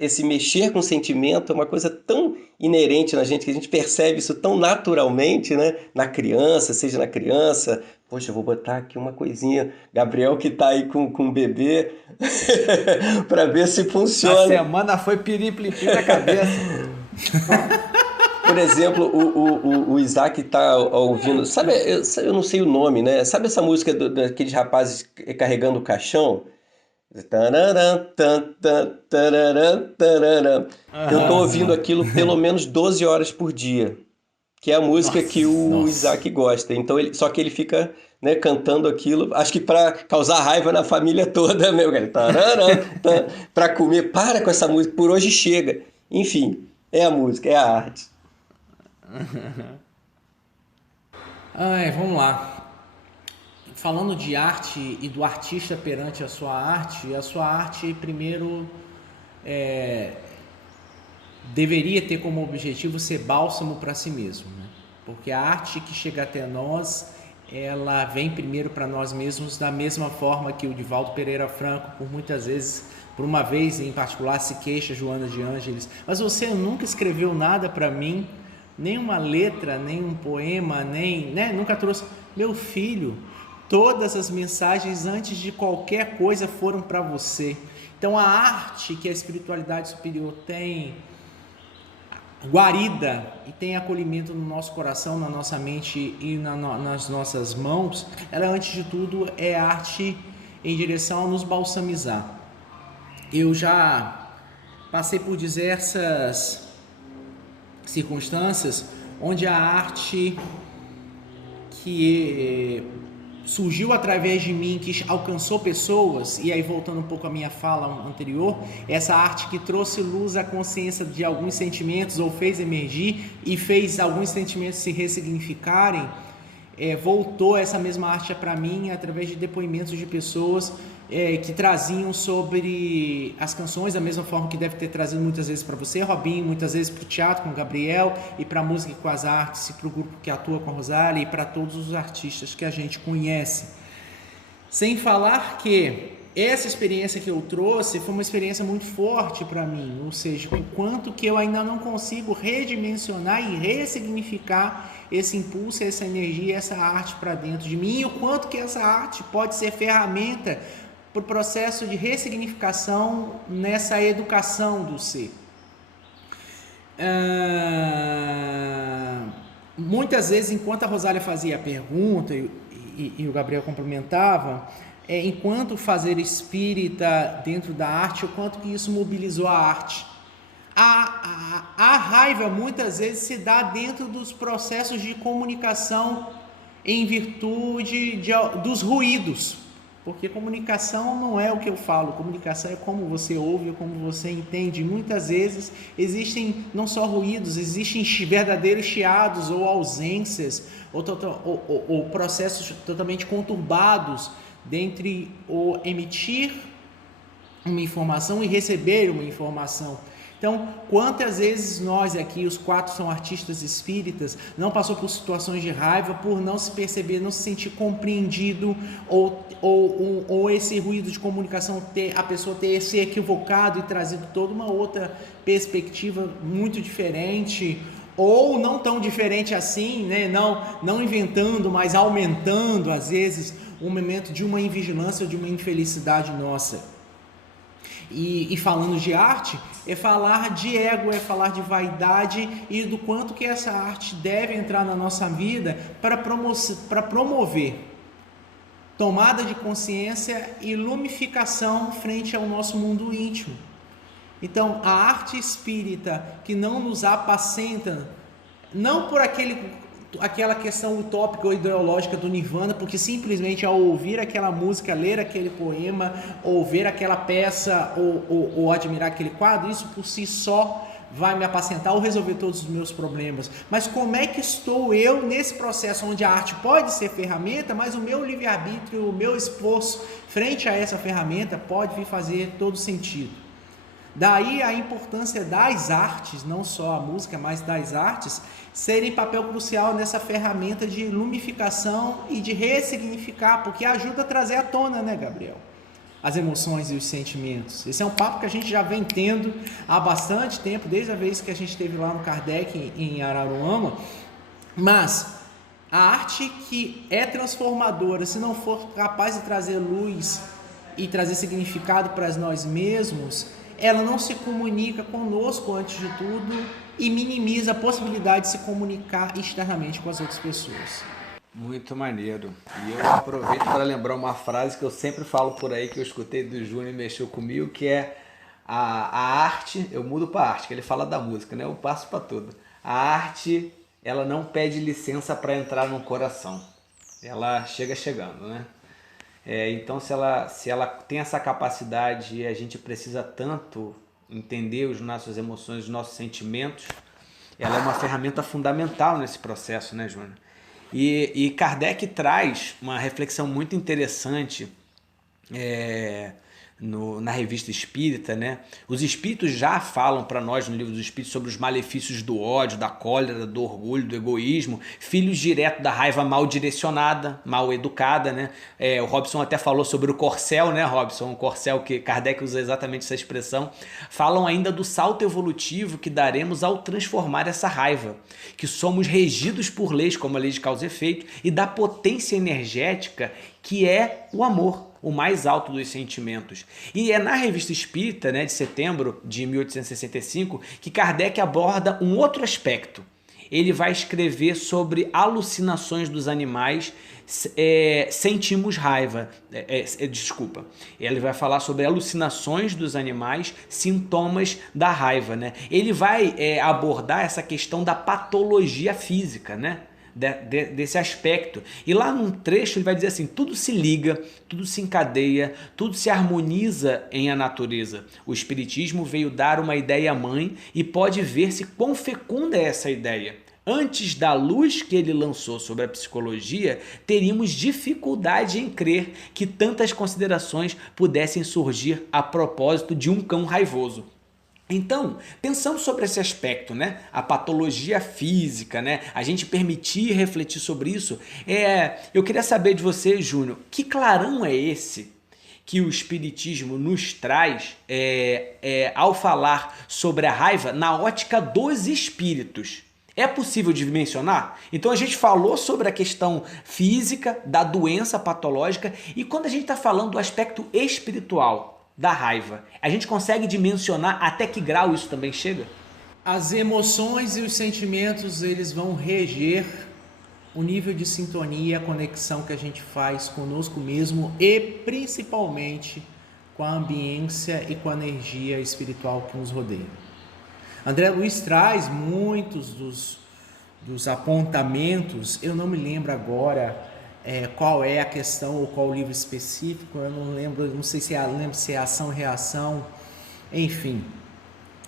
esse mexer com o sentimento é uma coisa tão inerente na gente, que a gente percebe isso tão naturalmente, né? Na criança, seja na criança. Poxa, eu vou botar aqui uma coisinha. Gabriel que tá aí com o bebê, para ver se funciona. A semana foi piriplimpi na cabeça. Por exemplo, o Isaac tá ouvindo... Sabe, eu não sei o nome, né? Sabe essa música daqueles rapazes carregando o caixão? Eu tô ouvindo aquilo pelo menos 12 horas por dia, que é a música que o Isaac gosta. Então só que ele fica, né, cantando aquilo, acho que para causar raiva na família toda, meu cara. Para comer, para com essa música, por hoje chega. Enfim, é a música, é a arte. Vamos lá. Falando de arte e do artista perante a sua arte primeiro deveria ter como objetivo ser bálsamo para si mesmo, né? Porque a arte que chega até nós, ela vem primeiro para nós mesmos, da mesma forma que o Divaldo Pereira Franco, por uma vez em particular, se queixa, Joana de Ângeles, mas você nunca escreveu nada para mim, nem uma letra, nem um poema, nunca trouxe. Meu filho, todas as mensagens antes de qualquer coisa foram para você. Então a arte que a espiritualidade superior tem guarida e tem acolhimento no nosso coração, na nossa mente e nas nossas mãos, ela antes de tudo é arte em direção a nos balsamizar. Eu já passei por diversas circunstâncias onde a arte que surgiu através de mim, que alcançou pessoas, e aí voltando um pouco à minha fala anterior, essa arte que trouxe luz à consciência de alguns sentimentos, ou fez emergir e fez alguns sentimentos se ressignificarem, voltou essa mesma arte para mim através de depoimentos de pessoas que traziam sobre as canções, da mesma forma que deve ter trazido muitas vezes para você, Robinho, muitas vezes para o teatro com o Gabriel, e para a música com as artes, e para o grupo que atua com a Rosália, e para todos os artistas que a gente conhece. Sem falar que essa experiência que eu trouxe foi uma experiência muito forte para mim, ou seja, o quanto que eu ainda não consigo redimensionar e ressignificar esse impulso, essa energia, essa arte para dentro de mim, e o quanto que essa arte pode ser ferramenta para o processo de ressignificação nessa educação do ser. Muitas vezes, enquanto a Rosália fazia a pergunta e o Gabriel complementava, enquanto fazer espírita dentro da arte, o quanto que isso mobilizou a arte. A raiva muitas vezes se dá dentro dos processos de comunicação em virtude dos ruídos, porque comunicação não é o que eu falo, comunicação é como você ouve, como você entende. Muitas vezes existem não só ruídos, existem verdadeiros chiados ou ausências ou processos totalmente conturbados dentre o emitir uma informação e receber uma informação. Então, quantas vezes nós aqui, os 4 são artistas espíritas, não passou por situações de raiva por não se perceber, não se sentir compreendido, ou esse ruído de comunicação, a pessoa ter se equivocado e trazido toda uma outra perspectiva muito diferente, ou não tão diferente assim, né? Não inventando, mas aumentando, às vezes, um momento de uma invigilância ou de uma infelicidade nossa. E falando de arte, é falar de ego, é falar de vaidade e do quanto que essa arte deve entrar na nossa vida para promover tomada de consciência e lumificação frente ao nosso mundo íntimo. Então, a arte espírita que não nos apacenta, não por aquela questão utópica ou ideológica do Nirvana, porque simplesmente ao ouvir aquela música, ler aquele poema, ou ver aquela peça, ou admirar aquele quadro, isso por si só vai me apacentar ou resolver todos os meus problemas. Mas como é que estou eu nesse processo onde a arte pode ser ferramenta, mas o meu livre-arbítrio, o meu esforço frente a essa ferramenta pode vir fazer todo sentido. Daí a importância das artes, não só a música, mas das artes, serem papel crucial nessa ferramenta de lumificação e de ressignificar, porque ajuda a trazer à tona, né, Gabriel? As emoções e os sentimentos. Esse é um papo que a gente já vem tendo há bastante tempo, desde a vez que a gente esteve lá no Kardec, em Araruama. Mas a arte que é transformadora, se não for capaz de trazer luz e trazer significado para nós mesmos, ela não se comunica conosco antes de tudo e minimiza a possibilidade de se comunicar externamente com as outras pessoas. Muito maneiro. E eu aproveito para lembrar uma frase que eu sempre falo por aí, que eu escutei do Júnior e mexeu comigo, que é a arte, eu mudo para arte, que ele fala da música, né? Eu passo para tudo. A arte, ela não pede licença para entrar no coração. Ela chega chegando, né? Então, se ela tem essa capacidade e a gente precisa tanto entender as nossas emoções, os nossos sentimentos, ela é uma ferramenta fundamental nesse processo, né, Júnior? E Kardec traz uma reflexão muito interessante na Revista Espírita, né? Os espíritos já falam para nós no Livro dos Espíritos sobre os malefícios do ódio, da cólera, do orgulho, do egoísmo, filhos direto da raiva mal direcionada, mal educada, né? O Robson até falou sobre o corcel, né, Robson? O corcel, que Kardec usa exatamente essa expressão. Falam ainda do salto evolutivo que daremos ao transformar essa raiva, que somos regidos por leis como a lei de causa e efeito, e da potência energética que é o amor, o mais alto dos sentimentos. E é na Revista Espírita, né, de setembro de 1865, que Kardec aborda um outro aspecto. Ele vai escrever sobre alucinações dos animais, sentimos raiva. Ele vai falar sobre alucinações dos animais, sintomas da raiva, né? Ele vai abordar essa questão da patologia física, né? desse aspecto. E lá num trecho ele vai dizer assim: tudo se liga, tudo se encadeia, tudo se harmoniza em a natureza. O Espiritismo veio dar uma ideia mãe e pode ver-se quão fecunda é essa ideia. Antes da luz que ele lançou sobre a psicologia, teríamos dificuldade em crer que tantas considerações pudessem surgir a propósito de um cão raivoso. Então, pensando sobre esse aspecto, né? A patologia física, né? A gente permitir refletir sobre isso. Eu queria saber de você, Júnior, que clarão é esse que o Espiritismo nos traz ao falar sobre a raiva na ótica dos espíritos? É possível dimensionar? Então a gente falou sobre a questão física, da doença patológica, e quando a gente está falando do aspecto espiritual da raiva, a gente consegue dimensionar até que grau isso também chega? As emoções e os sentimentos, eles vão reger o nível de sintonia, a conexão que a gente faz conosco mesmo e principalmente com a ambiência e com a energia espiritual que nos rodeia. André Luiz traz muitos dos apontamentos. Eu não me lembro agora qual é a questão ou qual o livro específico, eu não lembro, não sei se é ação e reação, enfim,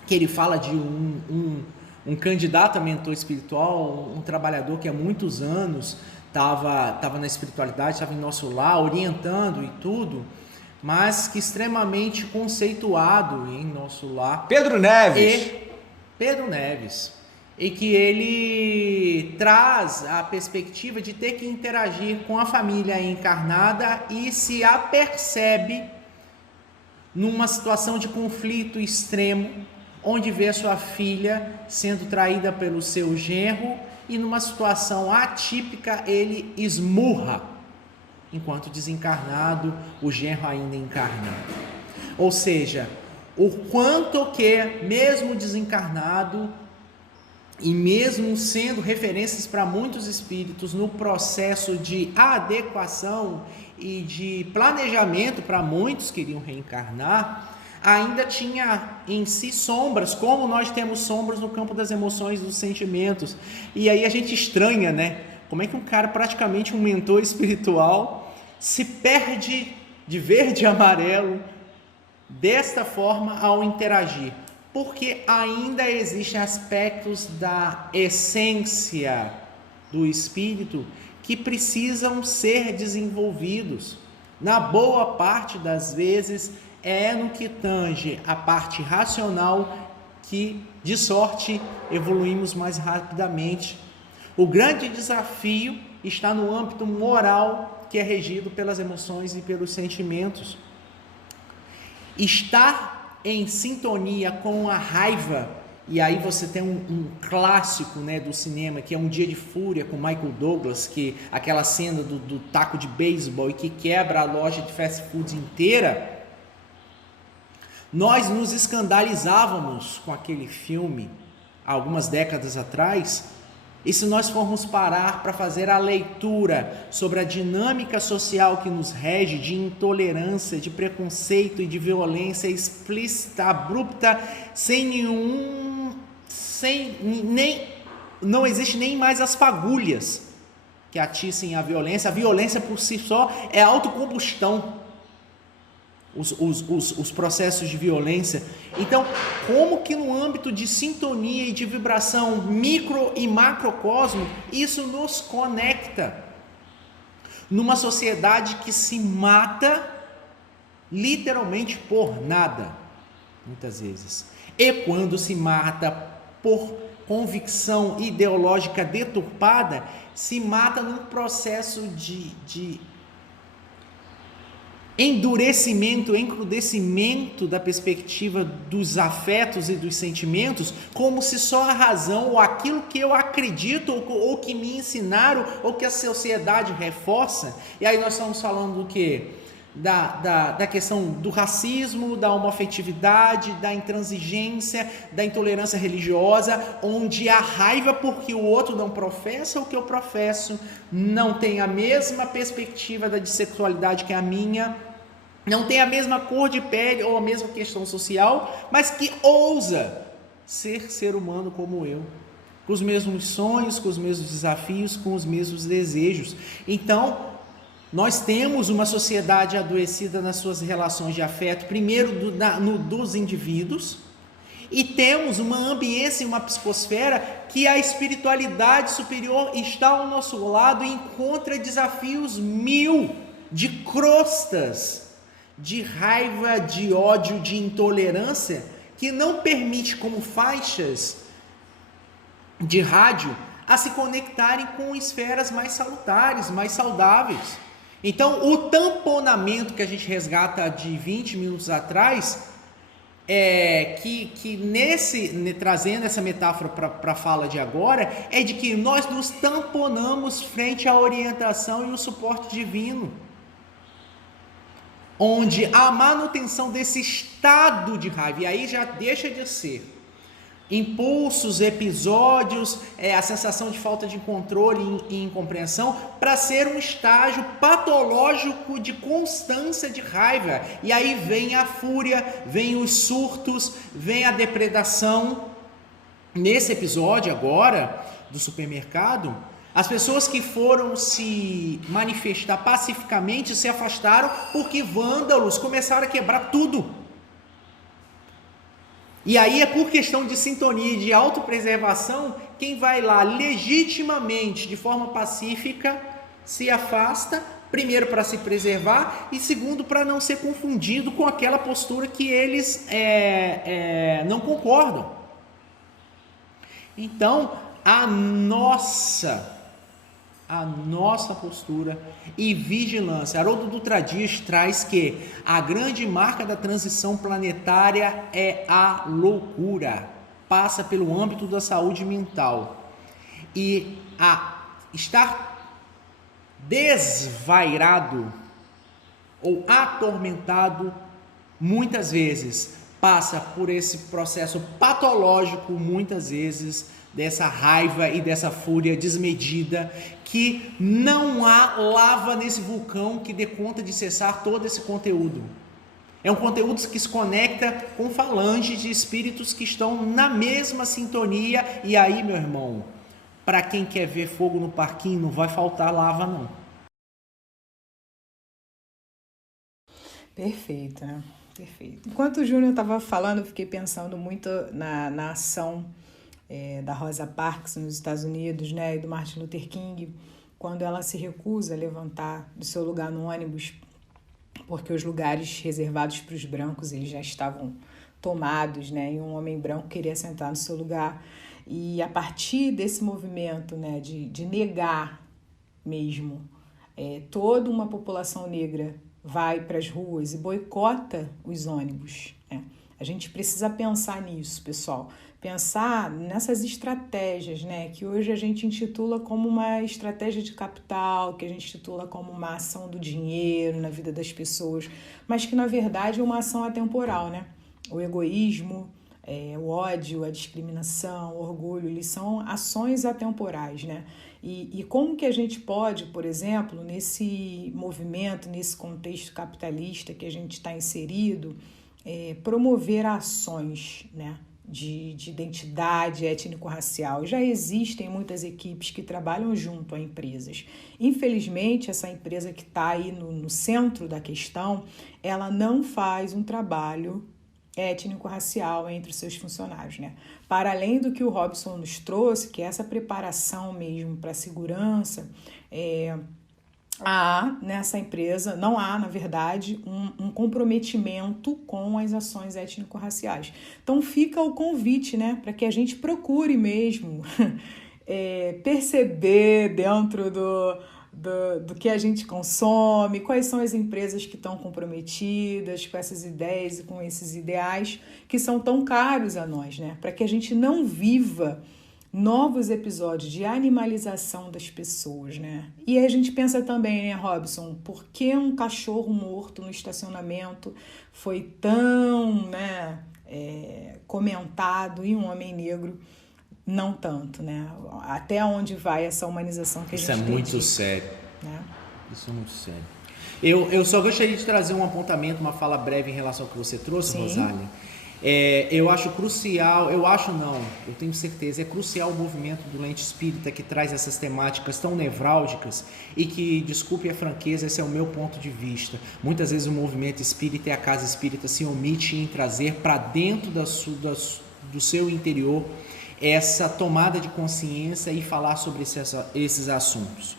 que ele fala de um candidato a mentor espiritual, um trabalhador que há muitos anos estava na espiritualidade, estava em nosso lar, orientando e tudo, mas que extremamente conceituado em nosso lar. Pedro Neves, e que ele traz a perspectiva de ter que interagir com a família encarnada e se apercebe numa situação de conflito extremo, onde vê sua filha sendo traída pelo seu genro e numa situação atípica ele esmurra, enquanto desencarnado, o genro ainda encarnado. Ou seja, o quanto que, mesmo desencarnado, e mesmo sendo referências para muitos espíritos no processo de adequação e de planejamento para muitos que iriam reencarnar, ainda tinha em si sombras, como nós temos sombras no campo das emoções, dos sentimentos. E aí a gente estranha, né? Como é que um cara, praticamente um mentor espiritual, se perde de verde e amarelo desta forma ao interagir? Porque ainda existem aspectos da essência do espírito que precisam ser desenvolvidos. Na boa parte das vezes é no que tange a parte racional que, de sorte, evoluímos mais rapidamente. O grande desafio está no âmbito moral, que é regido pelas emoções e pelos sentimentos. Estar em sintonia com a raiva, e aí você tem um clássico, né, do cinema, que é Um Dia de Fúria, com Michael Douglas, que aquela cena do taco de beisebol e que quebra a loja de fast food inteira. Nós nos escandalizávamos com aquele filme algumas décadas atrás, e se nós formos parar para fazer a leitura sobre a dinâmica social que nos rege, de intolerância, de preconceito e de violência explícita, abrupta, não existe nem mais as fagulhas que atissem a violência por si só é autocombustão. Os processos de violência. Então, como que no âmbito de sintonia e de vibração micro e macrocosmo, isso nos conecta numa sociedade que se mata literalmente por nada, muitas vezes. E quando se mata por convicção ideológica deturpada, se mata num processo de endurecimento, encrudecimento da perspectiva dos afetos e dos sentimentos, como se só a razão ou aquilo que eu acredito ou que me ensinaram ou que a sociedade reforça. E aí nós estamos falando do quê? Da questão do racismo, da homoafetividade, da intransigência, da intolerância religiosa, onde a raiva porque o outro não professa o que eu professo, não tem a mesma perspectiva da dissexualidade que a minha, não tem a mesma cor de pele ou a mesma questão social, mas que ousa ser humano como eu, com os mesmos sonhos, com os mesmos desafios, com os mesmos desejos. Então, nós temos uma sociedade adoecida nas suas relações de afeto, primeiro dos indivíduos, e temos uma ambiência e uma psicosfera que a espiritualidade superior está ao nosso lado e encontra desafios mil de crostas, de raiva, de ódio, de intolerância, que não permite, como faixas de rádio, a se conectarem com esferas mais salutares, mais saudáveis. Então, o tamponamento que a gente resgata de 20 minutos atrás, trazendo essa metáfora para a fala de agora, é de que nós nos tamponamos frente à orientação e o suporte divino, onde a manutenção desse estado de raiva, e aí já deixa de ser impulsos, episódios, a sensação de falta de controle e incompreensão, para ser um estágio patológico de constância de raiva. E aí vem a fúria, vem os surtos, vem a depredação. Nesse episódio agora do supermercado, as pessoas que foram se manifestar pacificamente se afastaram porque vândalos começaram a quebrar tudo. E aí é por questão de sintonia e de autopreservação, quem vai lá legitimamente, de forma pacífica, se afasta, primeiro para se preservar e segundo para não ser confundido com aquela postura que eles não concordam. Então, a nossa postura e vigilância. Haroldo Dutra Dias traz que a grande marca da transição planetária é a loucura, passa pelo âmbito da saúde mental, e a estar desvairado ou atormentado muitas vezes passa por esse processo patológico, muitas vezes, dessa raiva e dessa fúria desmedida, que não há lava nesse vulcão que dê conta de cessar todo esse conteúdo. É um conteúdo que se conecta com falanges de espíritos que estão na mesma sintonia, e aí, meu irmão, para quem quer ver fogo no parquinho, não vai faltar lava, não. Perfeito, né? Perfeito. Enquanto o Júnior estava falando, eu fiquei pensando muito na ação da Rosa Parks nos Estados Unidos, né, e do Martin Luther King, quando ela se recusa a levantar do seu lugar no ônibus, porque os lugares reservados para os brancos eles já estavam tomados, né, e um homem branco queria sentar no seu lugar. E a partir desse movimento, né, de negar mesmo, toda uma população negra vai para as ruas e boicota os ônibus, né? A gente precisa pensar nisso, pessoal. Pensar nessas estratégias, né, que hoje a gente intitula como uma estratégia de capital, que a gente intitula como uma ação do dinheiro na vida das pessoas, mas que na verdade é uma ação atemporal, né? O egoísmo, o ódio, a discriminação, o orgulho, eles são ações atemporais, né? E como que a gente pode, por exemplo, nesse movimento, nesse contexto capitalista que a gente está inserido, promover ações, né, de identidade étnico-racial. Já existem muitas equipes que trabalham junto a empresas. Infelizmente, essa empresa que está aí no centro da questão, ela não faz um trabalho étnico-racial entre os seus funcionários, né? Para além do que o Robson nos trouxe, que é essa preparação mesmo para a segurança, nessa empresa não há, na verdade, um comprometimento com as ações étnico-raciais. Então fica o convite, né, para que a gente procure mesmo perceber dentro do que a gente consome, quais são as empresas que estão comprometidas com essas ideias e com esses ideais que são tão caros a nós, né, para que a gente não viva novos episódios de animalização das pessoas, né? E aí a gente pensa também, né, Robson, por que um cachorro morto no estacionamento foi tão, né, comentado e um homem negro não tanto, né? Até onde vai essa humanização que a gente tem? Isso é muito sério. Né? Isso é muito sério. Eu só gostaria de trazer um apontamento, uma fala breve em relação ao que você trouxe, Rosália. Eu acho crucial, eu tenho certeza, é crucial o movimento do Lente Espírita que traz essas temáticas tão nevrálgicas e que, desculpe a franqueza, esse é o meu ponto de vista. Muitas vezes o movimento espírita e a casa espírita se omite em trazer para dentro do seu interior essa tomada de consciência e falar sobre esses assuntos.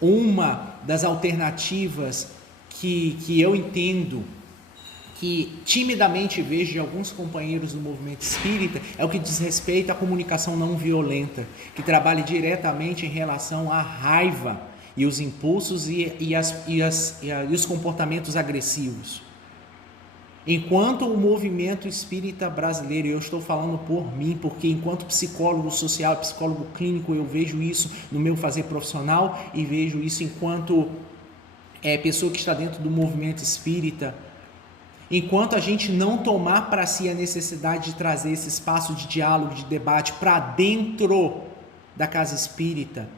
Uma das alternativas que eu entendo, que timidamente vejo de alguns companheiros do movimento espírita, é o que diz respeito à comunicação não violenta, que trabalha diretamente em relação à raiva e os impulsos e os comportamentos agressivos. Enquanto o movimento espírita brasileiro, e eu estou falando por mim, porque enquanto psicólogo social, psicólogo clínico, eu vejo isso no meu fazer profissional e vejo isso enquanto pessoa que está dentro do movimento espírita. Enquanto a gente não tomar para si a necessidade de trazer esse espaço de diálogo, de debate para dentro da casa espírita,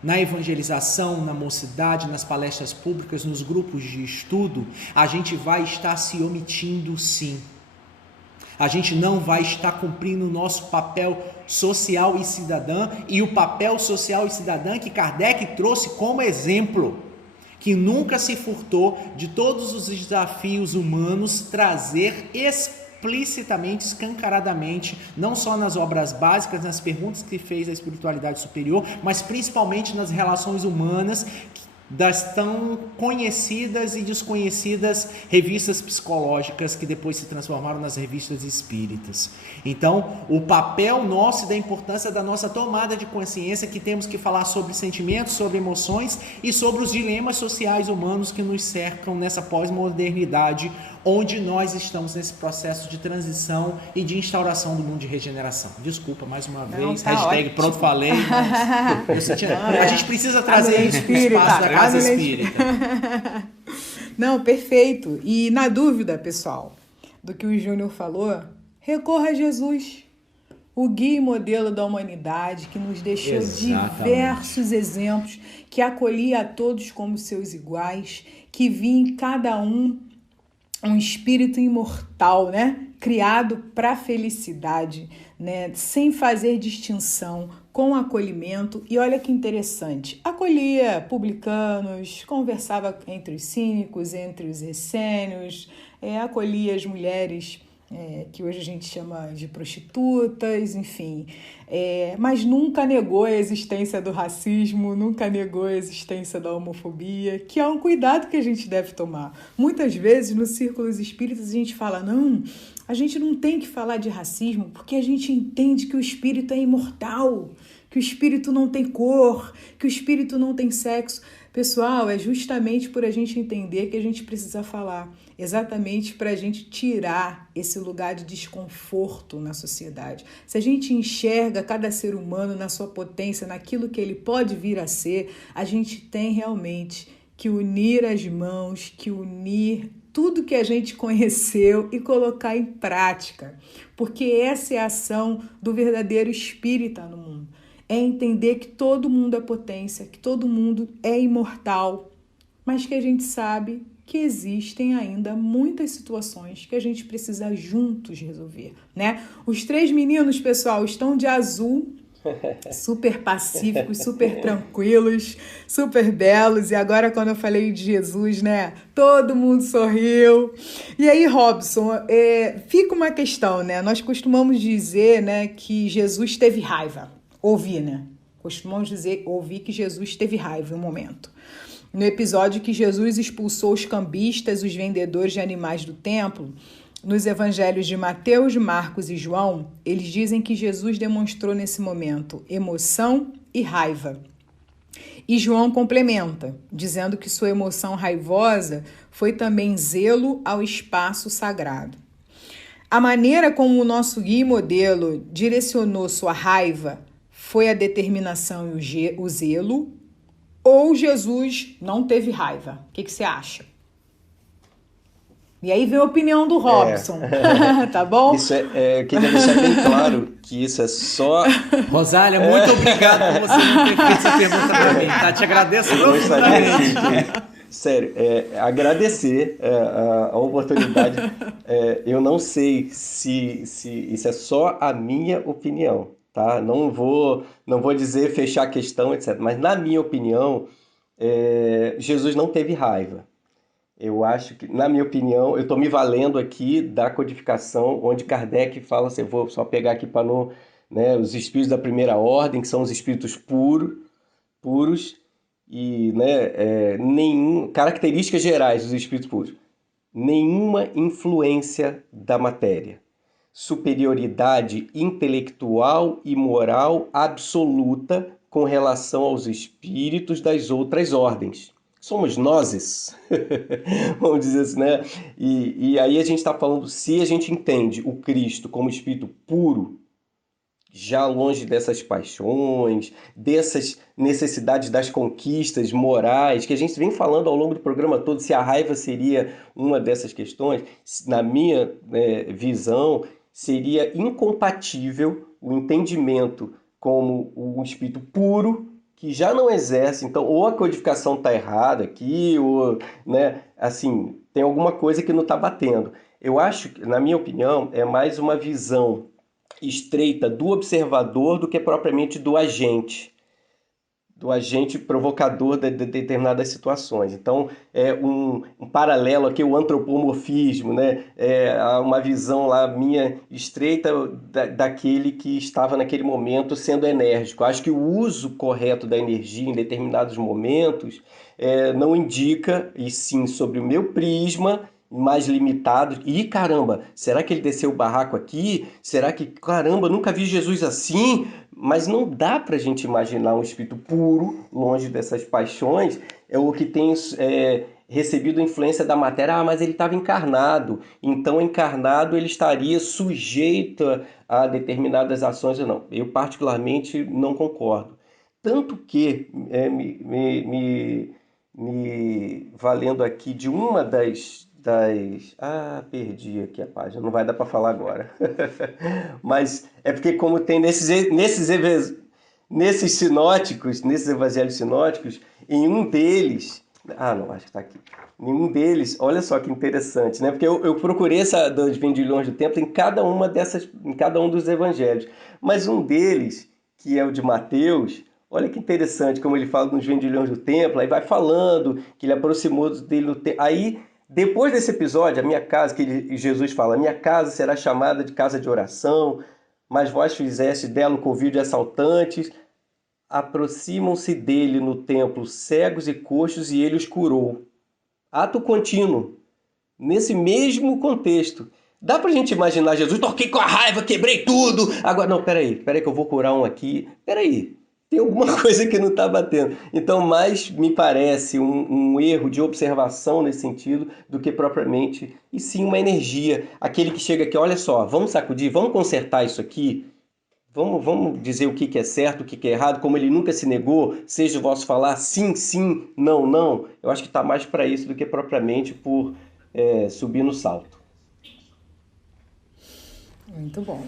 na evangelização, na mocidade, nas palestras públicas, nos grupos de estudo, a gente vai estar se omitindo, sim. A gente não vai estar cumprindo o nosso papel social e cidadã, e o papel social e cidadã que Kardec trouxe como exemplo, que nunca se furtou de todos os desafios humanos trazer explicitamente, escancaradamente, não só nas obras básicas, nas perguntas que fez à espiritualidade superior, mas principalmente nas relações humanas das tão conhecidas e desconhecidas revistas psicológicas que depois se transformaram nas revistas espíritas. Então, o papel nosso e da importância da nossa tomada de consciência, que temos que falar sobre sentimentos, sobre emoções e sobre os dilemas sociais humanos que nos cercam nessa pós-modernidade, onde nós estamos nesse processo de transição e de instauração do mundo de regeneração. Desculpa, mais uma vez, hashtag ótimo. Pronto, falei, mas a gente precisa trazer isso para o espaço da casa espírita. Não, perfeito. E na dúvida, pessoal, do que o Júnior falou, recorra a Jesus, o guia e modelo da humanidade, que nos deixou diversos exemplos, que acolhia a todos como seus iguais, que via em cada um espírito imortal, né? Criado para a felicidade, né? Sem fazer distinção, com acolhimento. E olha que interessante, acolhia publicanos, conversava entre os cínicos, entre os essênios, acolhia as mulheres que hoje a gente chama de prostitutas, enfim, mas nunca negou a existência do racismo, nunca negou a existência da homofobia, que é um cuidado que a gente deve tomar. Muitas vezes, nos círculos espíritas, a gente fala, não, a gente não tem que falar de racismo, porque a gente entende que o espírito é imortal, que o espírito não tem cor, que o espírito não tem sexo. Pessoal, é justamente por a gente entender que a gente precisa falar, exatamente para a gente tirar esse lugar de desconforto na sociedade. Se a gente enxerga cada ser humano na sua potência, naquilo que ele pode vir a ser, a gente tem realmente que unir as mãos, que unir tudo que a gente conheceu e colocar em prática, porque essa é a ação do verdadeiro espírita no mundo. É entender que todo mundo é potência, que todo mundo é imortal, mas que a gente sabe que existem ainda muitas situações que a gente precisa juntos resolver, né? Os 3 meninos, pessoal, estão de azul, super pacíficos, super tranquilos, super belos. E agora, quando eu falei de Jesus, né? Todo mundo sorriu. E aí, Robson, fica uma questão, né? Nós costumamos dizer, né, que Jesus teve raiva. Ouvi, né? Costumamos dizer, ouvi que Jesus teve raiva em um momento. No episódio que Jesus expulsou os cambistas, os vendedores de animais do templo, nos evangelhos de Mateus, Marcos e João, eles dizem que Jesus demonstrou nesse momento emoção e raiva. E João complementa, dizendo que sua emoção raivosa foi também zelo ao espaço sagrado. A maneira como o nosso guia e modelo direcionou sua raiva foi a determinação e o zelo, ou Jesus não teve raiva? O que você acha? E aí vem a opinião do Robson, tá bom? Isso eu queria deixar bem claro que isso é só... Rosália, muito obrigado por você não ter feito essa pergunta para mim, tá? Te agradeço profundamente. sério, agradecer a oportunidade. Eu não sei se isso é só a minha opinião, tá? Não vou dizer fechar a questão, etc. Mas na minha opinião, Jesus não teve raiva. Eu acho que, na minha opinião, eu estou me valendo aqui da codificação, onde Kardec fala, assim, eu vou só pegar aqui para não, né, os espíritos da primeira ordem, que são os espíritos puros, e, né, características gerais dos espíritos puros. Nenhuma influência da matéria. Superioridade intelectual e moral absoluta com relação aos espíritos das outras ordens. Somos nozes, vamos dizer assim, né? E aí a gente está falando, se a gente entende o Cristo como espírito puro, já longe dessas paixões, dessas necessidades das conquistas morais, que a gente vem falando ao longo do programa todo, se a raiva seria uma dessas questões, na minha visão, seria incompatível o entendimento como um espírito puro, que já não exerce, então, ou a codificação está errada aqui, ou, né, assim, tem alguma coisa que não está batendo. Eu acho que, na minha opinião, é mais uma visão estreita do observador do que propriamente do agente provocador de determinadas situações. Então, é um paralelo aqui, o antropomorfismo, né? Uma visão lá minha estreita daquele que estava naquele momento sendo enérgico. Acho que o uso correto da energia em determinados momentos não indica, e sim sobre o meu prisma mais limitado. E caramba, será que ele desceu o barraco aqui? Será que, caramba, nunca vi Jesus assim? Mas não dá para a gente imaginar um espírito puro, longe dessas paixões, o que tem recebido a influência da matéria. Mas ele estava encarnado, então encarnado ele estaria sujeito a determinadas ações ou não. Eu particularmente não concordo. Tanto que, me valendo aqui de uma das... perdi aqui a página, não vai dar para falar agora. Mas é porque como tem nesses sinóticos, nesses evangelhos sinóticos, em um deles... não, acho que está aqui. Em um deles, olha só que interessante, né? Porque eu procurei essa dos vendilhões do templo em cada um dos evangelhos. Mas um deles, que é o de Mateus... Olha que interessante como ele fala nos vendilhões do templo, aí vai falando que ele aproximou dele no templo. Aí, depois desse episódio, a minha casa, que Jesus fala, minha casa será chamada de casa de oração, mas vós fizeste dela um covil de assaltantes. Aproximam-se dele no templo cegos e coxos e ele os curou. Ato contínuo, nesse mesmo contexto. Dá pra gente imaginar Jesus, toquei com a raiva, quebrei tudo. Agora, não, peraí que eu vou curar um aqui. Peraí. Tem alguma coisa que não está batendo. Então, mais me parece um erro de observação nesse sentido do que propriamente, e sim uma energia. Aquele que chega aqui, olha só, vamos sacudir, vamos consertar isso aqui, vamos dizer o que é certo, o que é errado, como ele nunca se negou, seja o vosso falar sim, sim, não, não. Eu acho que está mais para isso do que propriamente por subir no salto. Muito bom.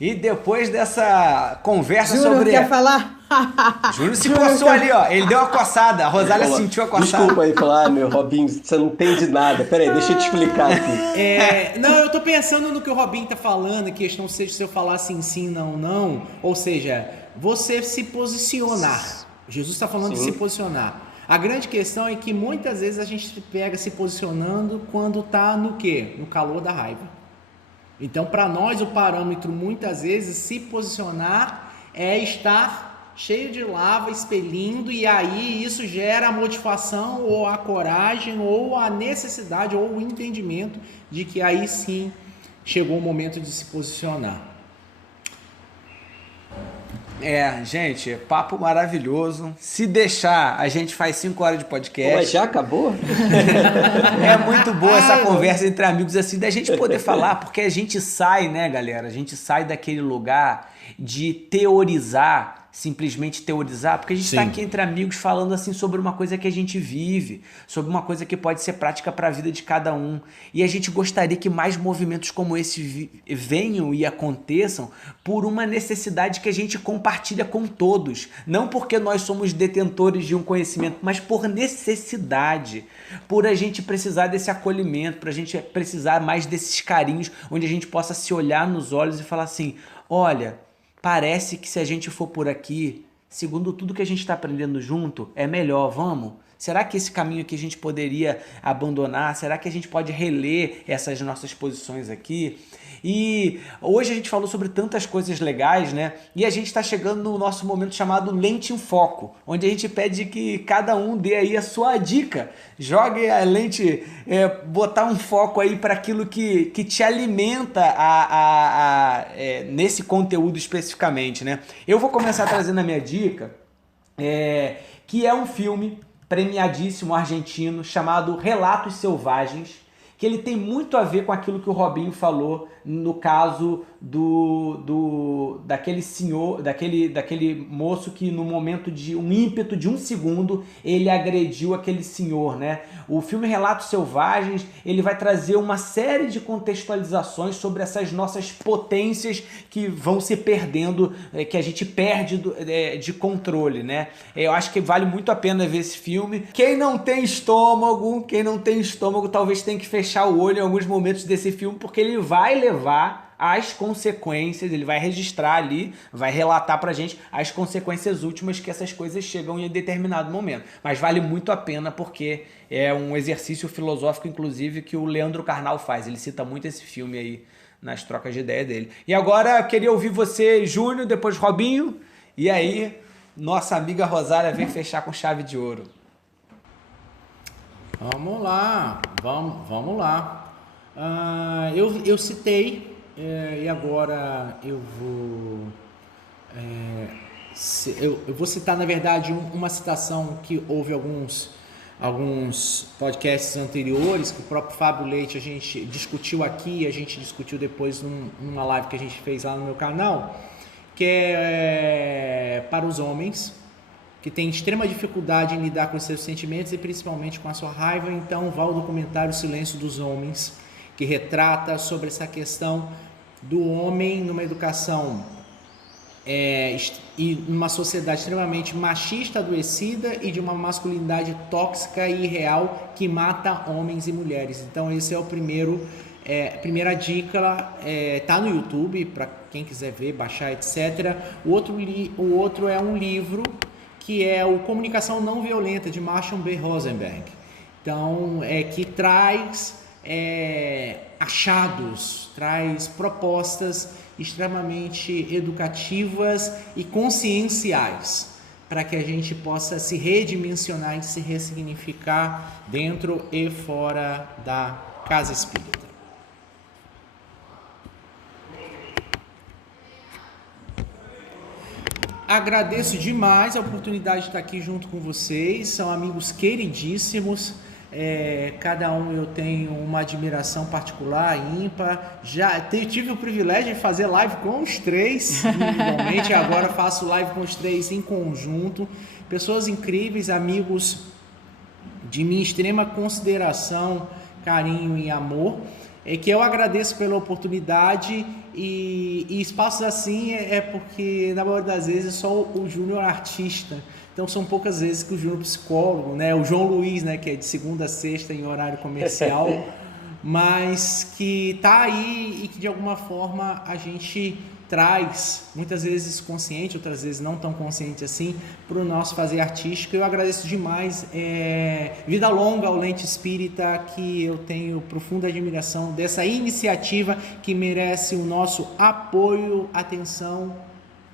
E depois dessa conversa Júnior, sobre... quer falar? Júnior se coçou ali, ó. Ele deu uma coçada. A Rosália sentiu a coçada. Desculpa aí, falar, meu Robinho, você não entende nada. Peraí, deixa eu te explicar aqui. Não, eu tô pensando no que o Robinho tá falando, a questão seja se eu falar sim, sim, não, não. Ou seja, você se posicionar. Jesus está falando de se posicionar. A grande questão é que muitas vezes a gente pega se posicionando quando tá no quê? No calor da raiva. Então, para nós, o parâmetro, muitas vezes, se posicionar é estar cheio de lava, expelindo, e aí isso gera a motivação, ou a coragem, ou a necessidade, ou o entendimento de que aí sim chegou o momento de se posicionar. Gente, papo maravilhoso. Se deixar, a gente faz 5 horas de podcast. Mas já acabou? É muito boa essa conversa entre amigos, assim, da gente poder falar, porque a gente sai, né, galera? A gente sai daquele lugar de teorizar, simplesmente teorizar, porque a gente está Sim. aqui entre amigos falando assim sobre uma coisa que a gente vive, sobre uma coisa que pode ser prática para a vida de cada um. E a gente gostaria que mais movimentos como esse venham e aconteçam por uma necessidade que a gente compartilha com todos. Não porque nós somos detentores de um conhecimento, mas por necessidade, por a gente precisar desse acolhimento, por a gente precisar mais desses carinhos, onde a gente possa se olhar nos olhos e falar assim, olha, parece que se a gente for por aqui, segundo tudo que a gente está aprendendo junto, é melhor, vamos? Será que esse caminho aqui a gente poderia abandonar? Será que a gente pode reler essas nossas posições aqui? E hoje a gente falou sobre tantas coisas legais, né? E a gente está chegando no nosso momento chamado Lente em Foco, onde a gente pede que cada um dê aí a sua dica. Jogue a lente, botar um foco aí para aquilo que te alimenta nesse conteúdo especificamente, né? Eu vou começar trazendo a minha dica, que é um filme premiadíssimo argentino chamado Relatos Selvagens, que ele tem muito a ver com aquilo que o Robinho falou no caso daquele senhor, daquele moço que no momento de um ímpeto de um segundo ele agrediu aquele senhor, né? O filme Relatos Selvagens, ele vai trazer uma série de contextualizações sobre essas nossas potências que vão se perdendo, que a gente perde de controle, né? Eu acho que vale muito a pena ver esse filme. Quem não tem estômago talvez tenha que fechar o olho em alguns momentos desse filme, porque ele vai levar as consequências, ele vai registrar ali, vai relatar pra gente as consequências últimas que essas coisas chegam em determinado momento. Mas vale muito a pena porque é um exercício filosófico, inclusive, que o Leandro Carnal faz. Ele cita muito esse filme aí nas trocas de ideia dele. E agora eu queria ouvir você, Júnior, depois Robinho, e aí nossa amiga Rosária vem fechar com chave de ouro. Vamos lá. Eu citei, e agora eu vou citar, na verdade, uma citação que houve alguns podcasts anteriores, que o próprio Fábio Leite a gente discutiu aqui, a gente discutiu depois numa live que a gente fez lá no meu canal, que é para os homens que têm extrema dificuldade em lidar com os seus sentimentos e principalmente com a sua raiva. Então vá ao documentário Silêncio dos Homens, que retrata sobre essa questão do homem numa educação e numa sociedade extremamente machista, adoecida, e de uma masculinidade tóxica e irreal que mata homens e mulheres. Então esse é o primeira dica, tá no YouTube para quem quiser ver, baixar, etc. O outro é um livro que é o Comunicação Não Violenta, de Marshall B. Rosenberg. Então, que traz achados, traz propostas extremamente educativas e conscienciais, para que a gente possa se redimensionar e se ressignificar dentro e fora da casa espírita. Agradeço demais a oportunidade de estar aqui junto com vocês, são amigos queridíssimos, cada um eu tenho uma admiração particular, ímpar. Já tive o privilégio de fazer live com os três individualmente, agora faço live com os três em conjunto, pessoas incríveis, amigos de minha extrema consideração, carinho e amor. Que eu agradeço pela oportunidade e espaços assim porque na maioria das vezes só o Júnior artista, então são poucas vezes que o Júnior psicólogo, né, o João Luiz, né, que é de segunda a sexta em horário comercial, mas que tá aí e que de alguma forma a gente traz, muitas vezes consciente, outras vezes não tão consciente assim, para o nosso fazer artístico. Eu agradeço demais, vida longa ao Lente Espírita, que eu tenho profunda admiração dessa iniciativa que merece o nosso apoio, atenção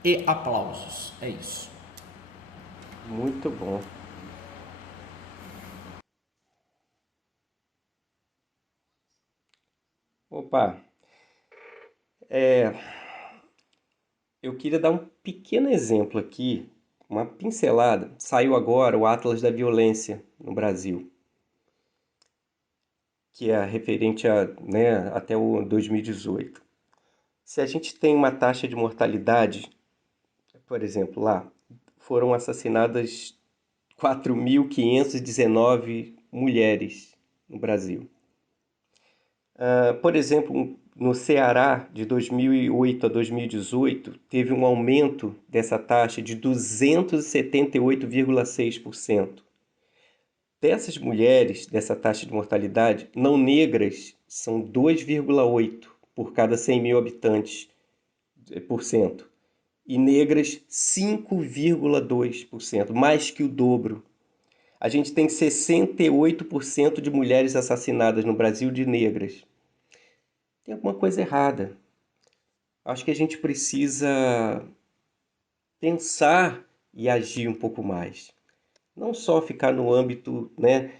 e aplausos. É isso. Muito bom. Opa, eu queria dar um pequeno exemplo aqui, uma pincelada. Saiu agora o Atlas da Violência no Brasil, que é referente até o 2018. Se a gente tem uma taxa de mortalidade, por exemplo, lá foram assassinadas 4.519 mulheres no Brasil. Por exemplo, no Ceará, de 2008 a 2018, teve um aumento dessa taxa de 278,6%. Dessas mulheres, dessa taxa de mortalidade, não negras são 2,8 por cada 100 mil habitantes, por cento. E negras 5,2%, mais que o dobro. A gente tem 68% de mulheres assassinadas no Brasil de negras. Tem alguma coisa errada. Acho que a gente precisa pensar e agir um pouco mais. Não só ficar no âmbito, né?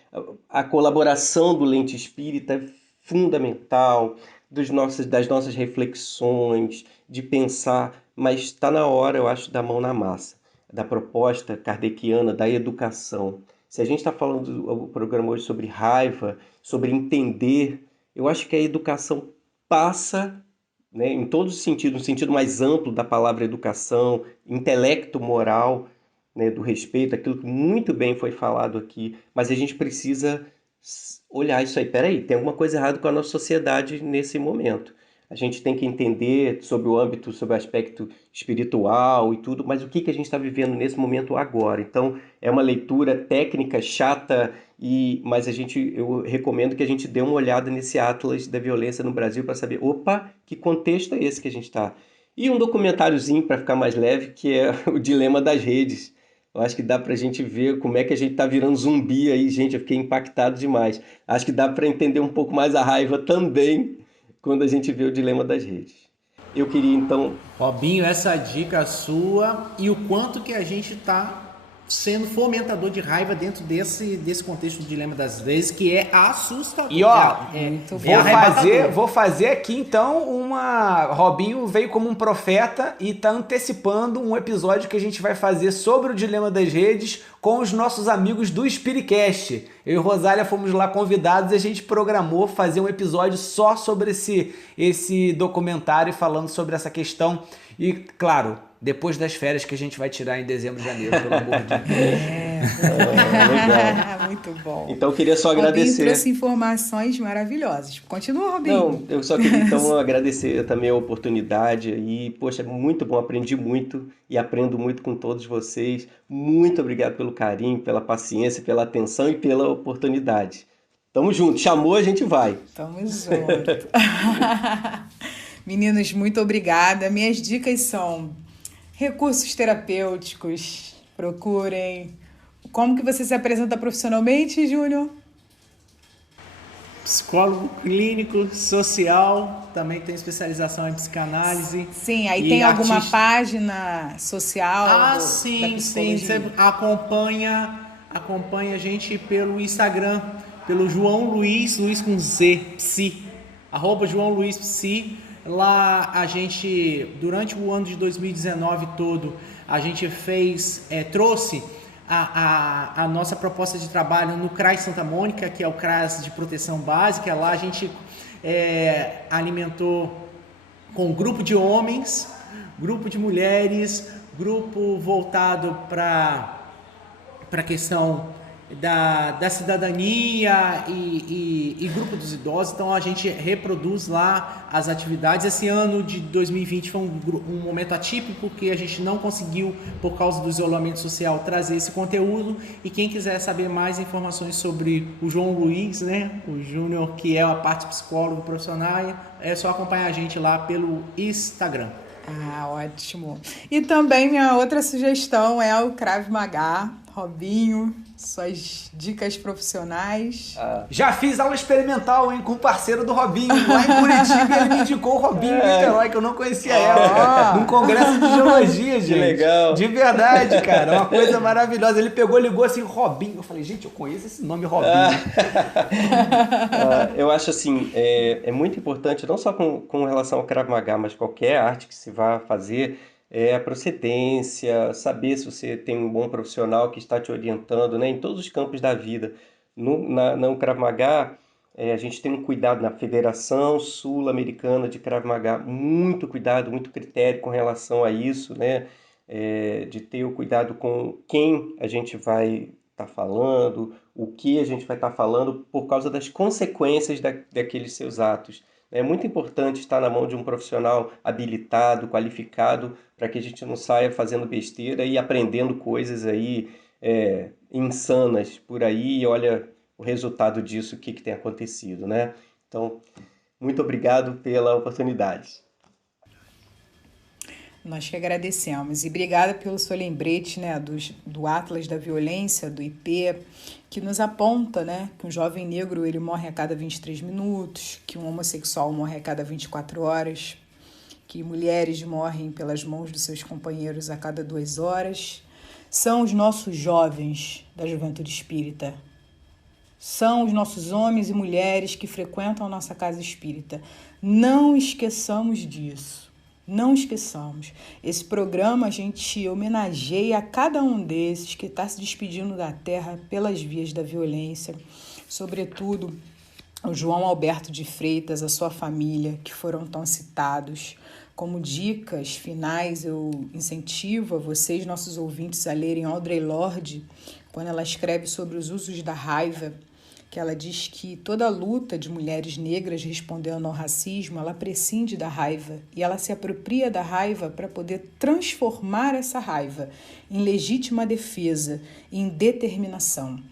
A colaboração do Lente Espírita é fundamental, das nossas reflexões, de pensar, mas está na hora, eu acho, da mão na massa, da proposta kardeciana, da educação. Se a gente está falando do programa hoje sobre raiva, sobre entender, eu acho que a educação passa, né, em todos os sentidos, no sentido mais amplo da palavra educação, intelecto moral, né, do respeito, aquilo que muito bem foi falado aqui, mas a gente precisa olhar isso aí. Peraí, tem alguma coisa errada com a nossa sociedade nesse momento. A gente tem que entender sobre o âmbito, sobre o aspecto espiritual e tudo, mas o que a gente está vivendo nesse momento agora? Então, é uma leitura técnica, chata, mas eu recomendo que a gente dê uma olhada nesse Atlas da Violência no Brasil para saber, opa, que contexto é esse que a gente está? E um documentáriozinho para ficar mais leve, que é o Dilema das Redes. Eu acho que dá para a gente ver como é que a gente está virando zumbi aí, gente. Eu fiquei impactado demais. Acho que dá para entender um pouco mais a raiva também quando a gente vê o Dilema das Redes. Eu queria então... Robinho, essa dica sua e o quanto que a gente está sendo fomentador de raiva dentro desse contexto do Dilema das Redes, que é assustador. E ó, vou fazer aqui então Robinho veio como um profeta e tá antecipando um episódio que a gente vai fazer sobre o Dilema das Redes com os nossos amigos do Spiritcast. Eu e Rosália fomos lá convidados e a gente programou fazer um episódio só sobre esse documentário, falando sobre essa questão. E, claro, depois das férias que a gente vai tirar em dezembro, janeiro, pelo amor de Deus. Legal. Muito bom. Então eu queria só agradecer. Robinho trouxe informações maravilhosas. Continua, Robinho. Não, eu só queria então agradecer também a oportunidade e, poxa, muito bom, aprendi muito e aprendo muito com todos vocês. Muito obrigado pelo carinho, pela paciência, pela atenção e pela oportunidade. Tamo junto, chamou, a gente vai. Tamo junto. Meninos, muito obrigada. Minhas dicas são recursos terapêuticos, procurem. Como que você se apresenta profissionalmente, Júnior? Psicólogo clínico, social, também tem especialização em psicanálise. Sim, aí tem alguma página social sim, você acompanha a gente pelo Instagram, pelo João Luiz com Z, Psi, @JoãoLuizPsi. Lá a gente, durante o ano de 2019 todo, a gente trouxe a nossa proposta de trabalho no CRAS Santa Mônica, que é o CRAS de proteção básica. Lá a gente alimentou com um grupo de homens, grupo de mulheres, grupo voltado para a questão da cidadania e grupo dos idosos. Então a gente reproduz lá as atividades. Esse ano de 2020 foi um momento atípico, porque a gente não conseguiu, por causa do isolamento social, trazer esse conteúdo. E quem quiser saber mais informações sobre o João Luiz, né, o Júnior, que é a parte psicólogo profissional, é só acompanhar a gente lá pelo Instagram. Ótimo. E também minha outra sugestão é o Krav Maga. Robinho, suas dicas profissionais. Já fiz aula experimental, hein, com o parceiro do Robinho. Lá em Curitiba ele me indicou o Robinho Niterói, que eu não conhecia ela. Num congresso de geologia, gente. Que legal. De verdade, cara. Uma coisa maravilhosa. Ele ligou assim, Robinho. Eu falei, gente, eu conheço esse nome, Robinho. Eu acho assim, é muito importante, não só com relação ao Krav Maga, mas qualquer arte que se vá fazer, a procedência, saber se você tem um bom profissional que está te orientando, né, em todos os campos da vida. No Krav Maga, A gente tem um cuidado na Federação Sul-Americana de Krav Maga, muito cuidado, muito critério com relação a isso, né? De ter o cuidado com quem a gente vai estar falando, o que a gente vai estar falando por causa das consequências daqueles seus atos. É muito importante estar na mão de um profissional habilitado, qualificado, para que a gente não saia fazendo besteira e aprendendo coisas aí insanas por aí, e olha o resultado disso, o que tem acontecido, né? Então, muito obrigado pela oportunidade. Nós que agradecemos. E obrigada pelo seu lembrete, né, do Atlas da Violência, do IP, que nos aponta, né, que um jovem negro ele morre a cada 23 minutos, que um homossexual morre a cada 24 horas, que mulheres morrem pelas mãos dos seus companheiros a cada 2 horas. São os nossos jovens da Juventude Espírita. São os nossos homens e mulheres que frequentam a nossa casa espírita. Não esqueçamos disso. Não esqueçamos. Esse programa a gente homenageia a cada um desses que está se despedindo da Terra pelas vias da violência. Sobretudo o João Alberto de Freitas, a sua família, que foram tão citados. Como dicas finais, eu incentivo a vocês, nossos ouvintes, a lerem Audre Lorde, quando ela escreve sobre os usos da raiva, que ela diz que toda luta de mulheres negras respondendo ao racismo, ela prescinde da raiva e ela se apropria da raiva para poder transformar essa raiva em legítima defesa, em determinação.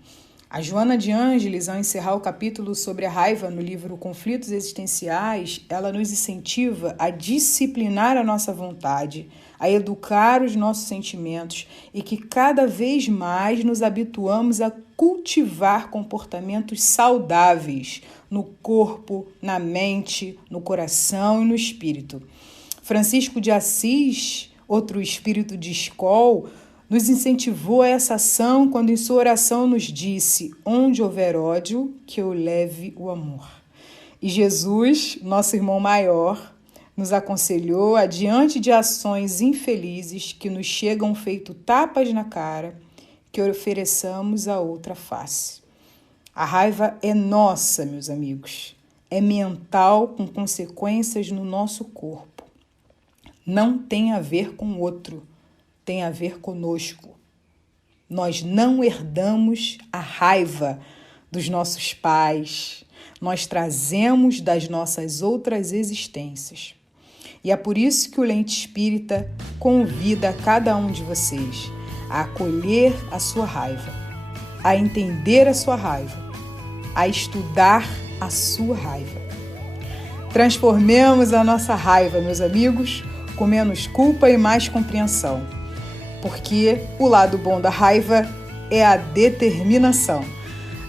A Joana de Ângeles, ao encerrar o capítulo sobre a raiva no livro Conflitos Existenciais, ela nos incentiva a disciplinar a nossa vontade, a educar os nossos sentimentos e que cada vez mais nos habituamos a cultivar comportamentos saudáveis no corpo, na mente, no coração e no espírito. Francisco de Assis, outro espírito de escola, nos incentivou a essa ação quando em sua oração nos disse: onde houver ódio, que eu leve o amor. E Jesus, nosso irmão maior, nos aconselhou, adiante de ações infelizes que nos chegam feito tapas na cara, que ofereçamos a outra face. A raiva é nossa, meus amigos. É mental, com consequências no nosso corpo. Não tem a ver com o outro, tem a ver conosco. Nós não herdamos a raiva dos nossos pais, nós trazemos das nossas outras existências. E é por isso que o Lente Espírita convida cada um de vocês a acolher a sua raiva, a entender a sua raiva, a estudar a sua raiva. Transformemos a nossa raiva, meus amigos, com menos culpa e mais compreensão, porque o lado bom da raiva é a determinação.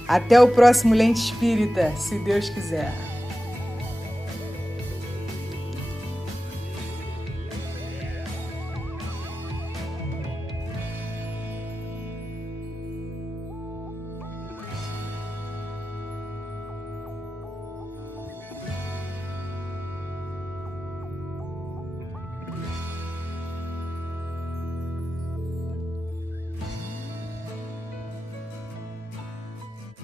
Até o próximo Lente Espírita, se Deus quiser.